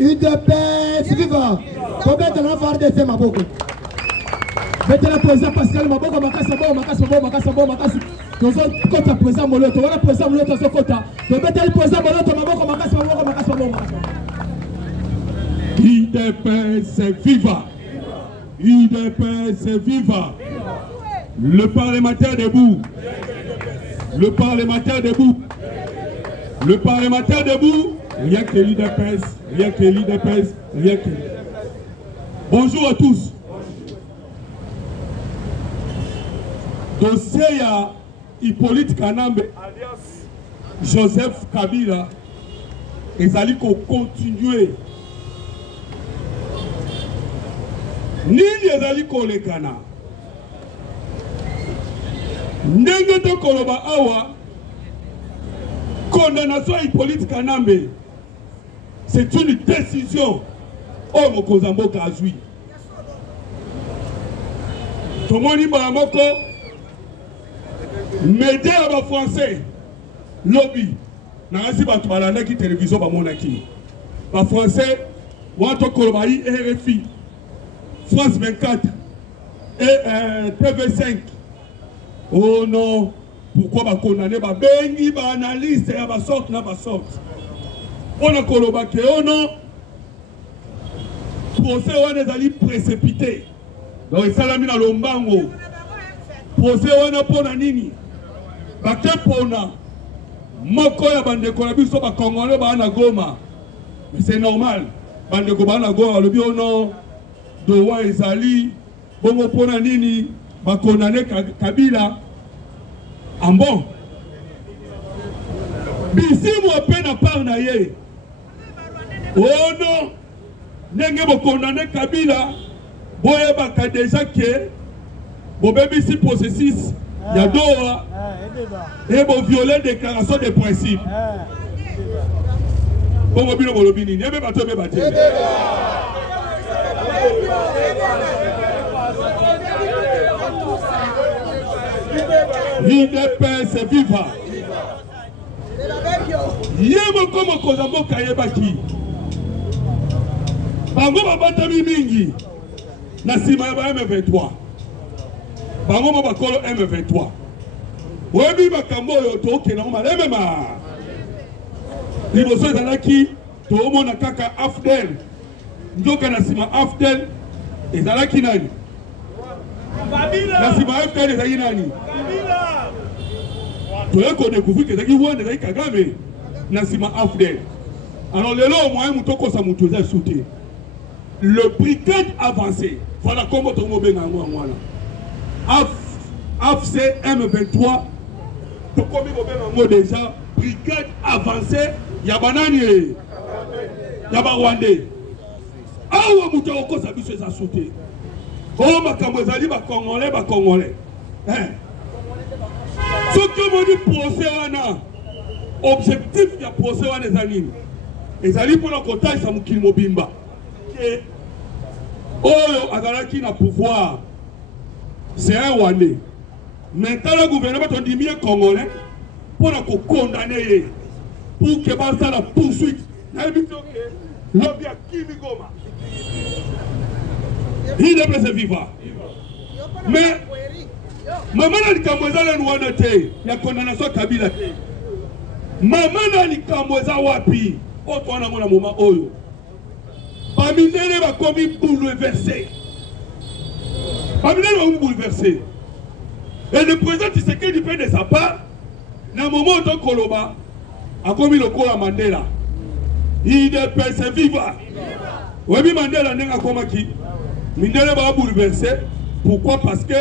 UDPS viva. Ko bete na FARDC maboko. Bete la président Pascal maboko makasa. Tozo kota président Moloto, wala président Moloto so kota. To bete le président Moloto maboko makasa. UDPS viva. UDPS viva. Le parlementaire debout. Le parlementaire debout. Le parlementaire debout. Rien que l'UDPS. Rien que l'UDPS. Rien que. Bonjour à tous. Dossier à Hippolyte Kanambe alias Joseph Kabila. Ils allaient continuer. Nini ezali kolekana ndenge to koloba awa condamnation à Hippolyte Kanambe, c'est une décision au Mokozamboka azui tomoni baramoko média ba français lobby na ngasi batu balanda ki télévision ba monaki ba français wato koloba yi RFI France 24 et TV5. Oh non, pourquoi va condamner ba bengi ba analyste ya ba sorte na ba sorte. On a koloba ke oh non. Procès on est allé précipité. Donc ça l'a mis dans l'ombango. procès wana pona nini bake pona moko ya bandeko na biso ba Congolais ba na Goma. Mais c'est normal bandeko ba na Goma lobi ono dowa ezali bongo pona nini ba condamner Kabila ambon bisi mo pe na part na ye ono ndenge bo condamner Kabila boye baka déjà que bo bebisi processus ya doa et bo violer déclaration de principe bongo bino bolobi nini ebe bato be bato l'UDPS viva yebo komo kozambo kayebaki bango babatami mingi na sima ya ba M23 bango mo bakolo M23 webi makambo yo toke na maleme ma liboso ezalaki toomona kaka Afdel njoka na sima Afdel ezalaki nani na sima Afdel ezalaki nani toyeko découvrir que ezalaki wana ezalaki Kagame na sima Afdel. Alors lelo moyen mutoko sa mutu eza sauté le brigade avancé voilà comment tout le monde benga ngwana AFC M23 to komi ko benga ngo déjà brigade avancée ya banani ya ba Rwandais awa mutoko sa biso eza sauté oh makambo ezali ba Congolais ce que mon dit procès wana objectif ya procès wana ezali ezali pour la kotaisa sa mukili mobimba que oyo azalaki na pouvoir c'est un Rwandais maintenant le gouvernement a dit mieux Congolais pour la condamner pour que ça la poursuite lobby à Kimi Goma il est blessé vivant mais maman a dit qu'à Rwanda te la condamnation Kabila te maman a dit qu'à wapi autre on a mon moment oyo Bamindele va commis bouleversé. Bamindele va bouleversé. Et le président Tshisekedi fait de sa part, dans le moment où Koloba a commis le coup à Mandela. Il est persévérant vivant. Oui, Mandela n'est pas comme qui. Mandela va bouleverser. Pourquoi? Parce que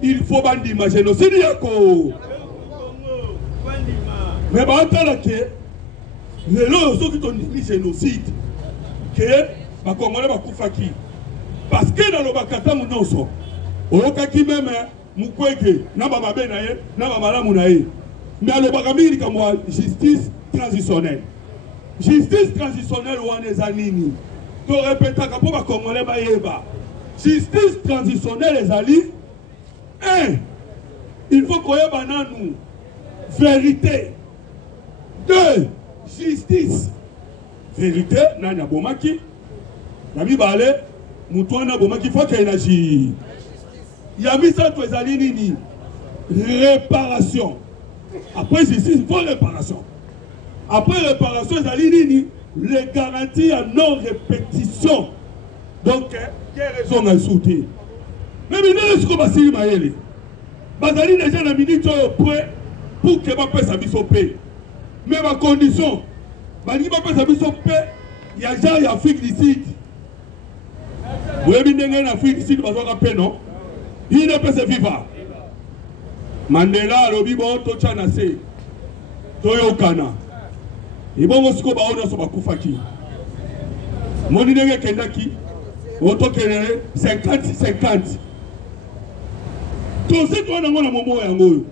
il faut bandi ma génocide. Mais attends que les lois sont qui ont dit génocide. Que les Congolais bakufaki parce que dans le bakata munonso okaki même mukwege na bababe na ye na babalamu na ye mais le bakamiri comme justice transitionnelle wana ezanini to répéter ka po ba Congolais bayeba justice transitionnelle ezali il faut koyeba nanu vérité 2 justice vérité nani abomaki na mibale mutu wana abomaki faut qu'il agisse ya misato ezali nini réparation après justice il faut réparation après réparation ezali nini les garanties à non répétition donc quelle raison à sauter mais minele siko basili mayele bazali déjà na minute oyo prêt pour que bapesa biso pe mais ma condition bani bapesa biso pe ya genre ya Afrique du Sud webi ndenge na Afrique du Sud bazoka pe non il ne peut se vivre Mandela alobi bo to chana se toyo kana ibongo siko ba ona so bakufaki moni ndenge kendaki oto kelele 50-50 to se to na ngona momo yango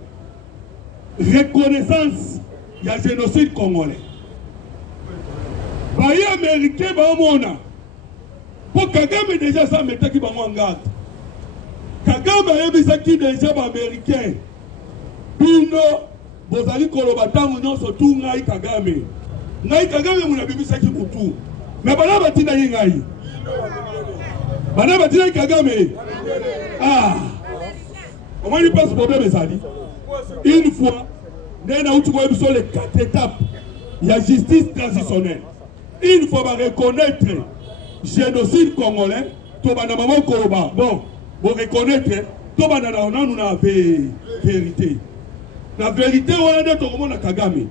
reconnaissance ya génocide congolais baye américain ba mona pour Kagame déjà ça mettait qui ba en garde Kagame ayebisaki déjà ba américain bino bozali koloba tango nyonso tu ngai Kagame muna bibisaki mutu mais bana batina ngai bana batina Kagame comment il passe problème ezali une fois nena utu ko ebiso les 4 étapes il y a justice transitionnelle une fois va reconnaître génocide congolais to bana maman koloba bon vous reconnaître tout le monde a vérité. La vérité, on a dit tout le monde a Kagame.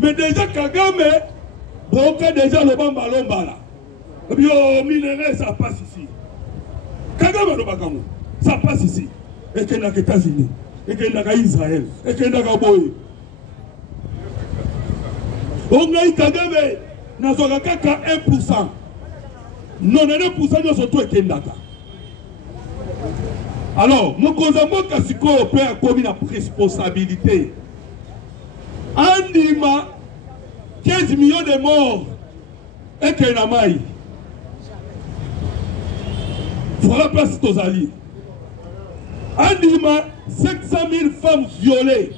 Mais déjà Kagame, broca déjà le bamba lombala. Bio minerai, ça passe ici. Kagame le bagamo, ça passe ici. Et qu'il y a les États-Unis, et qu'il y a Israël, et qu'il y a Boye. On a eu Kagame, n'a pas qu'à 1%. 99% de ce tout est Kendaka. Alors, nous avons commis la responsabilité. Andima, 15 millions de morts et Kenamaï. Voilà place aux alliés. Andima, 700 000 femmes violées.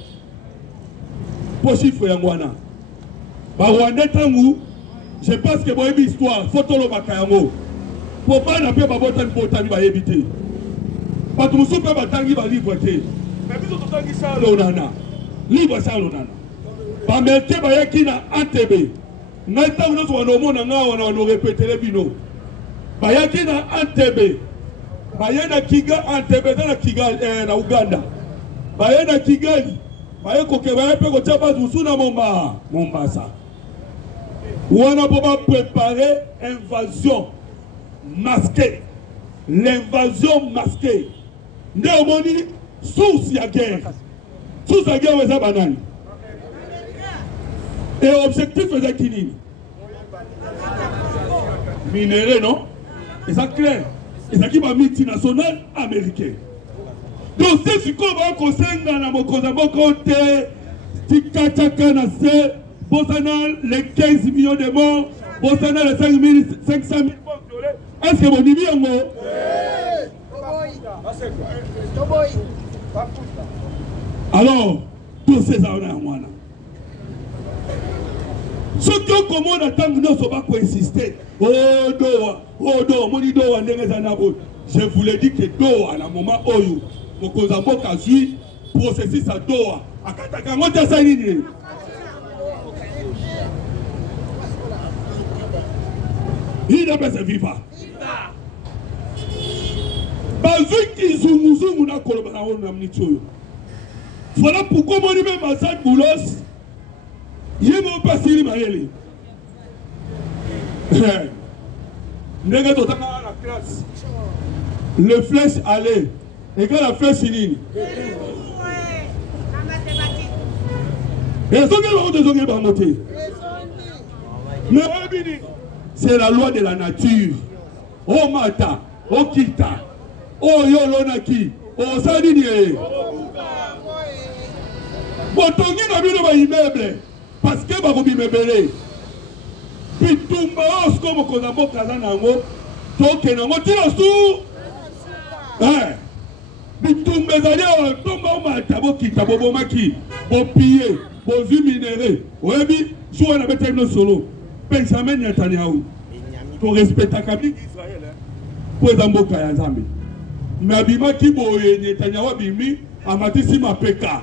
Pour chiffre Yangwana. Rwanda Tangu, je pense que moi, histoire, photo le Bakayango. Pour pas la paix, Babotan Potani va éviter. Parce que nous sommes pas Batangi va livre. Mais nous sommes Tangi ça l'onana. Livre ça l'onana. Par merke Bayaki na Antebe. N'aita nous sommes au monde, on a répété les bino. Bayaki na Antebe. Bayana Kiga Antebe dans la Kiga na Uganda. Bayana Kigali. Bayako Kebayape Kochaba Zusuna Mombasa. On a préparé l'invasion masquée. L'invasion masquée. Néomoni, source à guerre. Source à guerre, c'est banane. Et l'objectif est qu'il minéré, non? Et ça clair. Et ça qui va multinational américain. Donc, c'est ce qu'on va conseiller dans la côté. Tikachaka na se. Bossana les 15 millions de morts, Bossana les 500 000 femmes violées. Est-ce que vous dites un mot? Alors, tous ces armes, ceux qui ont commandé à temps, ne sont pas pour insister. Oh, Doha, Moni Doha, je vous l'ai dit que Doha, à un moment où mon cousin a joué, processus à Doha, à Katakamota Sanini. Il n'a pas servi pas. Bazouki Zumuzum n'a collaboré dans le voilà pourquoi moi je vais Massad Boulos. Il m'a pas si mal. N'est-ce pas la classe? Le flèche allait. Et quand la flèche finit. Et ce que l'on a monter. Mais c'est la loi de la nature. Oh Mata, oh Kita, oh Yolonaki, oh Sadini. Botongi na bino ba immeuble parce que ba kobi mebele. Pitumba os comme kozambo kazana ngo toke na ngo tira su. Pitumba zali o tomba Mata bo Kita bo bomaki, bo piller, bo zu minéré. Oyebi joua na bete no solo. Benjamin Netanyahu. Pour respecter la Kabylie d'Israël. Pour Zamboka Yazambi. Mais Abima Kiboye Netanyahu Abimi, Amatisi Mapeka.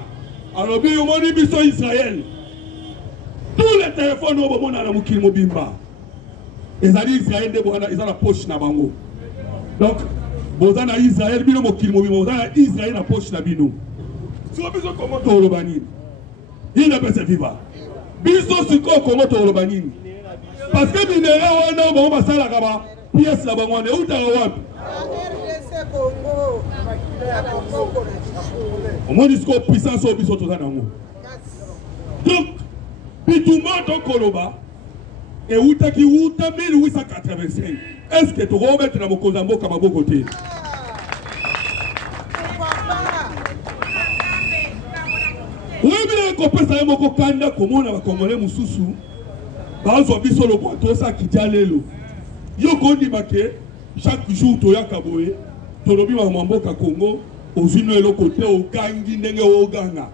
Alors, il y a des Israël. Tous les téléphones au moment où on a Moukil Mobimba. Et ça dit Israël, ils ont la poche na bango. Donc, Bozana Israël, Bino Moukil Mobimba, Bozana Israël la poche na Bino. Si on a besoin de comment on le banit, il n'a pas se vivre. Biso Siko, comment on le banit. Parce que minéral, on a un bassin là-bas, pièce là-bas, on est où dans le web? Au moins, il y a puissance au biseau tout ça. Donc, Pitouma donc Koloba, et Outaki Outa 1885. Est-ce que tu vas remettre dans mon Kozambo comme à beau côté? Oui, mais le copain, ça y est, mon copain, comme on a Congolais Moussoussou. Bazo biso le boito ça qui dialelo. Yo kondi make chaque jour to yakaboye to lobi wa mamboka Congo ozino elo côté o gangi ndenge o ganga.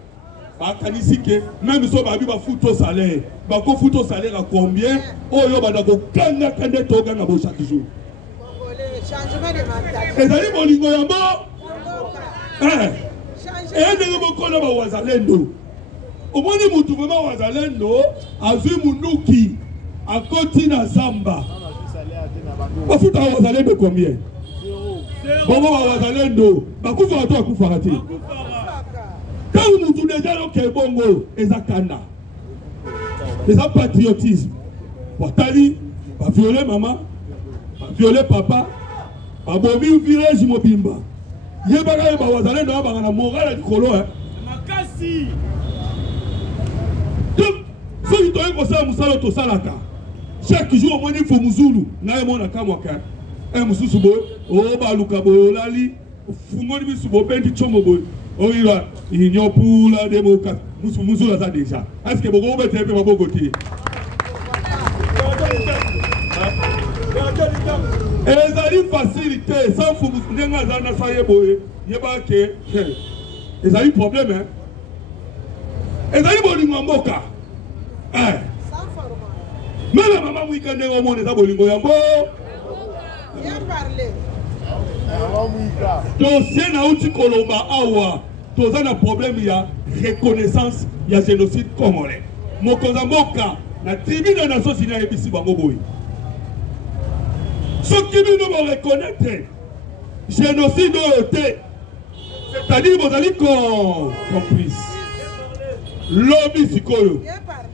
Ba kanisi ke même so ba bi ba futo salaire. Ba ko futo salaire à combien? Oh yo ba da ko ganga kande to ganga bo chaque jour. Changement de mentalité. Et dali bolingo yambo. Et ndenge mo kona ba wazalendo. Au moins, nous trouvons Wazalendo, Azumunouki, à Kotina Zamba. Vous faites un Wazalendo combien? Bongo wazalendo bakufa watu wakufa te. Quand mutu déjà loke bongo ezakanda. Eza patriotisme. Watali ba violer maman, ba violer papa, ba bobi village mobimba. Yebaka ba wazalendo ba na moral likolo hein. Makasi. Donc so ito ko sa musalo to salaka. Chaque jour moi il faut muzulu na yemona kamwaka. Mususu boy, oh baluka boy lali, fungo ni bisubo bendi chomo boy. Oh ira, inyo pula démocrate. Musu la ça déjà. Est-ce que beaucoup bete pe mabo côté? Et les ali facilité sans fou ndenga za na saye boy. Yeba ke. Les ali problème hein. Les ali bolingo mboka. Eh. Mais la maman weekend ngo mo neza bolingo yambo. Bien parlé. Dossier na uti kolomba awa. Toza na problème ya reconnaissance ya génocide congolais. Mokonza mboka na tribune na sosi na ebisi bango boy. Ce qui nous va reconnaître génocide oyote. C'est-à-dire vous allez complice. Lobby sikoyo.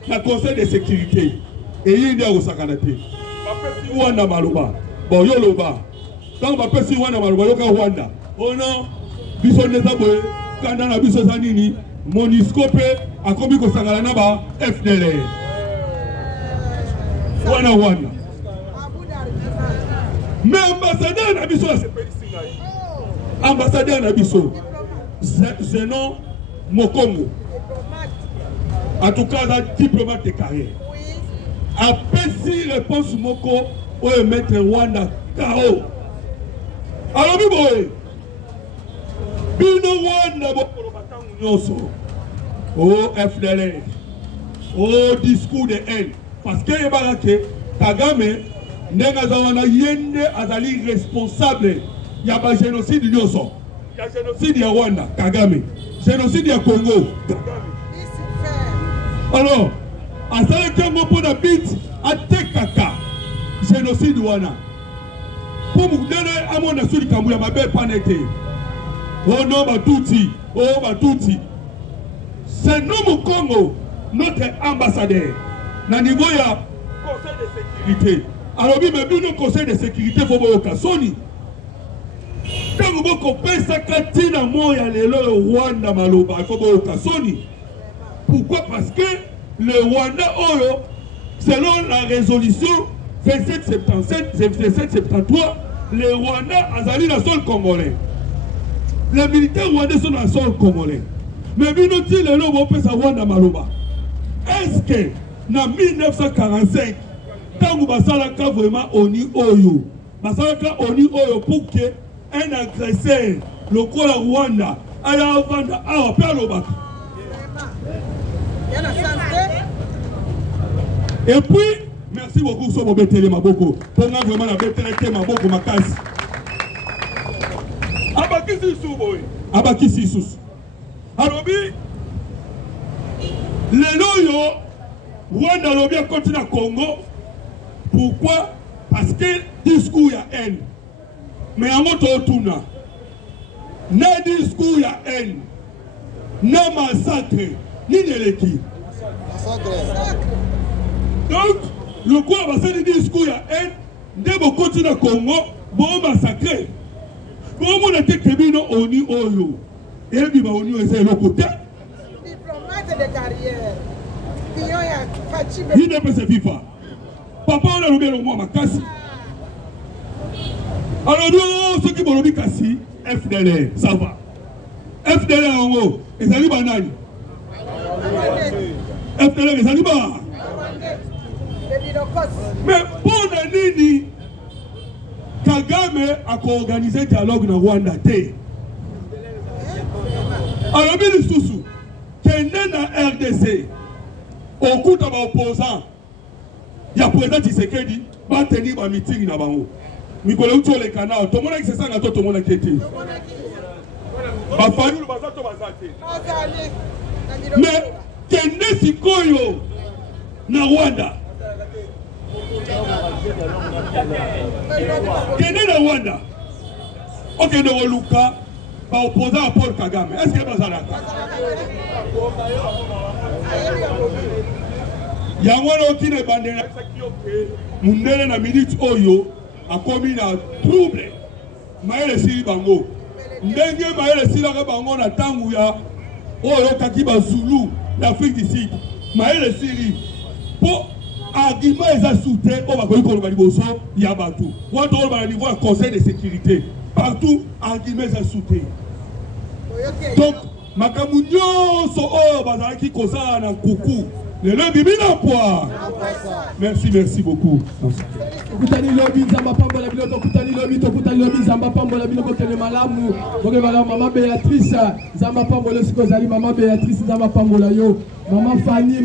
La Conseil de sécurité. Et il y a au sakanate. Papesi wanda maloba. Bon yo loba. Tant papesi wanda maloba yo ka wanda. Oh non. Biso neza boye. Kanda na biso zanini. Moniscope akomi ko sangala na ba FDL. Wanda. Mais ambassadeur na biso c'est Pélisingaï. Ambassadeur na biso. Zenon Mokongo. En tout cas, un diplomate de carrière. A pessi réponse moko ou mettre Rwanda KO. Alors biboye. Bino Rwanda bokolo batangu nyonso. Oh FDL. Oh discours de haine. Parce que yebalake Kagame ndenga zawana yende azali responsable ya ba génocide nyonso. Ya génocide ya Rwanda Kagame. Génocide ya Congo Kagame. Alors, à ça que mon pour la bite à Tekaka, génocide wana. Pour vous donner à mon assuré Kamouya, ma belle panette. Oh non, Batouti, oh Batouti. C'est nous au Congo, notre ambassadeur. Na niveau ya Conseil de sécurité. Alors, oui, mais nous, Conseil de sécurité, il faut voir au Kassoni. Quand vous comprenez ça, quand il y a le Rwanda Maloba, il faut voir au Kassoni. Pourquoi? Parce que le Rwanda, selon la résolution 2773, le Rwanda a sali dans le sol congolais. Les militaires rwandais sont dans le sol congolais. Mais nous le nom peut savoir Rwanda Maloba. Est-ce que, en 1945, quand vous avez vraiment Oni Oyo, pour que un agresseur, le Rwanda, aille vendre à Péalobak. Et puis, merci beaucoup sur mon bétélé Maboko. Pour moi, vraiment, la bétélé Maboko, ma casse. Abakisi Souboy. Abakisi Sous. Alors, les loyaux, Rwanda lobby continue à Congo. Pourquoi? Parce que discours y a haine. Mais en mode autour, na discours y a haine. Na massacre. Ni de l'équipe. Donc, le quoi va se dire discours à haine, de mon continent Congo, bon massacré. Bon, on a été kebino oni oyo. Et puis, on est le côté. Diplomate de carrière. Il n'est pas ce FIFA. Papa, on a le bien au moins ma casse. Alors, nous, ceux qui vont le casser, FDL, ça va. FDL en haut, les amis banani. FDL les animaux. Mais pour Nini, Kagame a organisé un dialogue dans Rwanda. Alors, il Soussou, qui est né dans RDC, au coup de l'opposant, il y a président Tshisekedi, va tenir un meeting dans Bango. Nicolas Oucho le canal, tout le monde qui s'est sanglant, tout le monde qui était. Mais, Kende Sikoyo na Rwanda. Kende na Rwanda. Ok, de Luka, opposant à Paul Kagame. Est-ce que vous avez il y a un qui est bandé Mundele na minute Oyo a commis un trouble. Maël Siri Bango. Ndenge Maël Siri Bango na Tanguya. Oyo Kakiba Zulu, l'Afrique du Sud. Maël Siri. Pour argument et soutien, on va voir qu'on va dire il y a partout. On va niveau un conseil de sécurité. Partout, argument et soutien. Donc, Makamunyo so bazaki kosa na kuku. Le lobby poids. Merci beaucoup. Kutani lobby zamba pambola bilo kutani lobby zamba pambola bilo kotele malamu. Boke malamu mama Béatrice zamba pambola siko zali mama Béatrice zamba pambola yo. Mama Fanny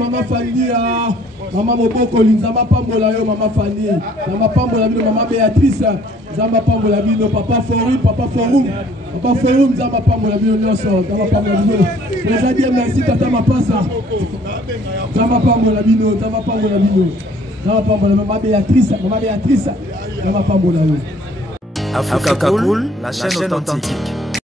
ah. Mama Moboko zamba pambola yo mama Fanny. Zamba pambola bilo mama Béatrice zamba pambola bilo papa forum zamba pambola bilo nyonso zamba pambola bilo. Les adieux merci tata mapasa. Zamba pambola bilo zamba pambola bilo. Maman Béatrice, Maman Pambola. Africa Cool, la chaîne authentique.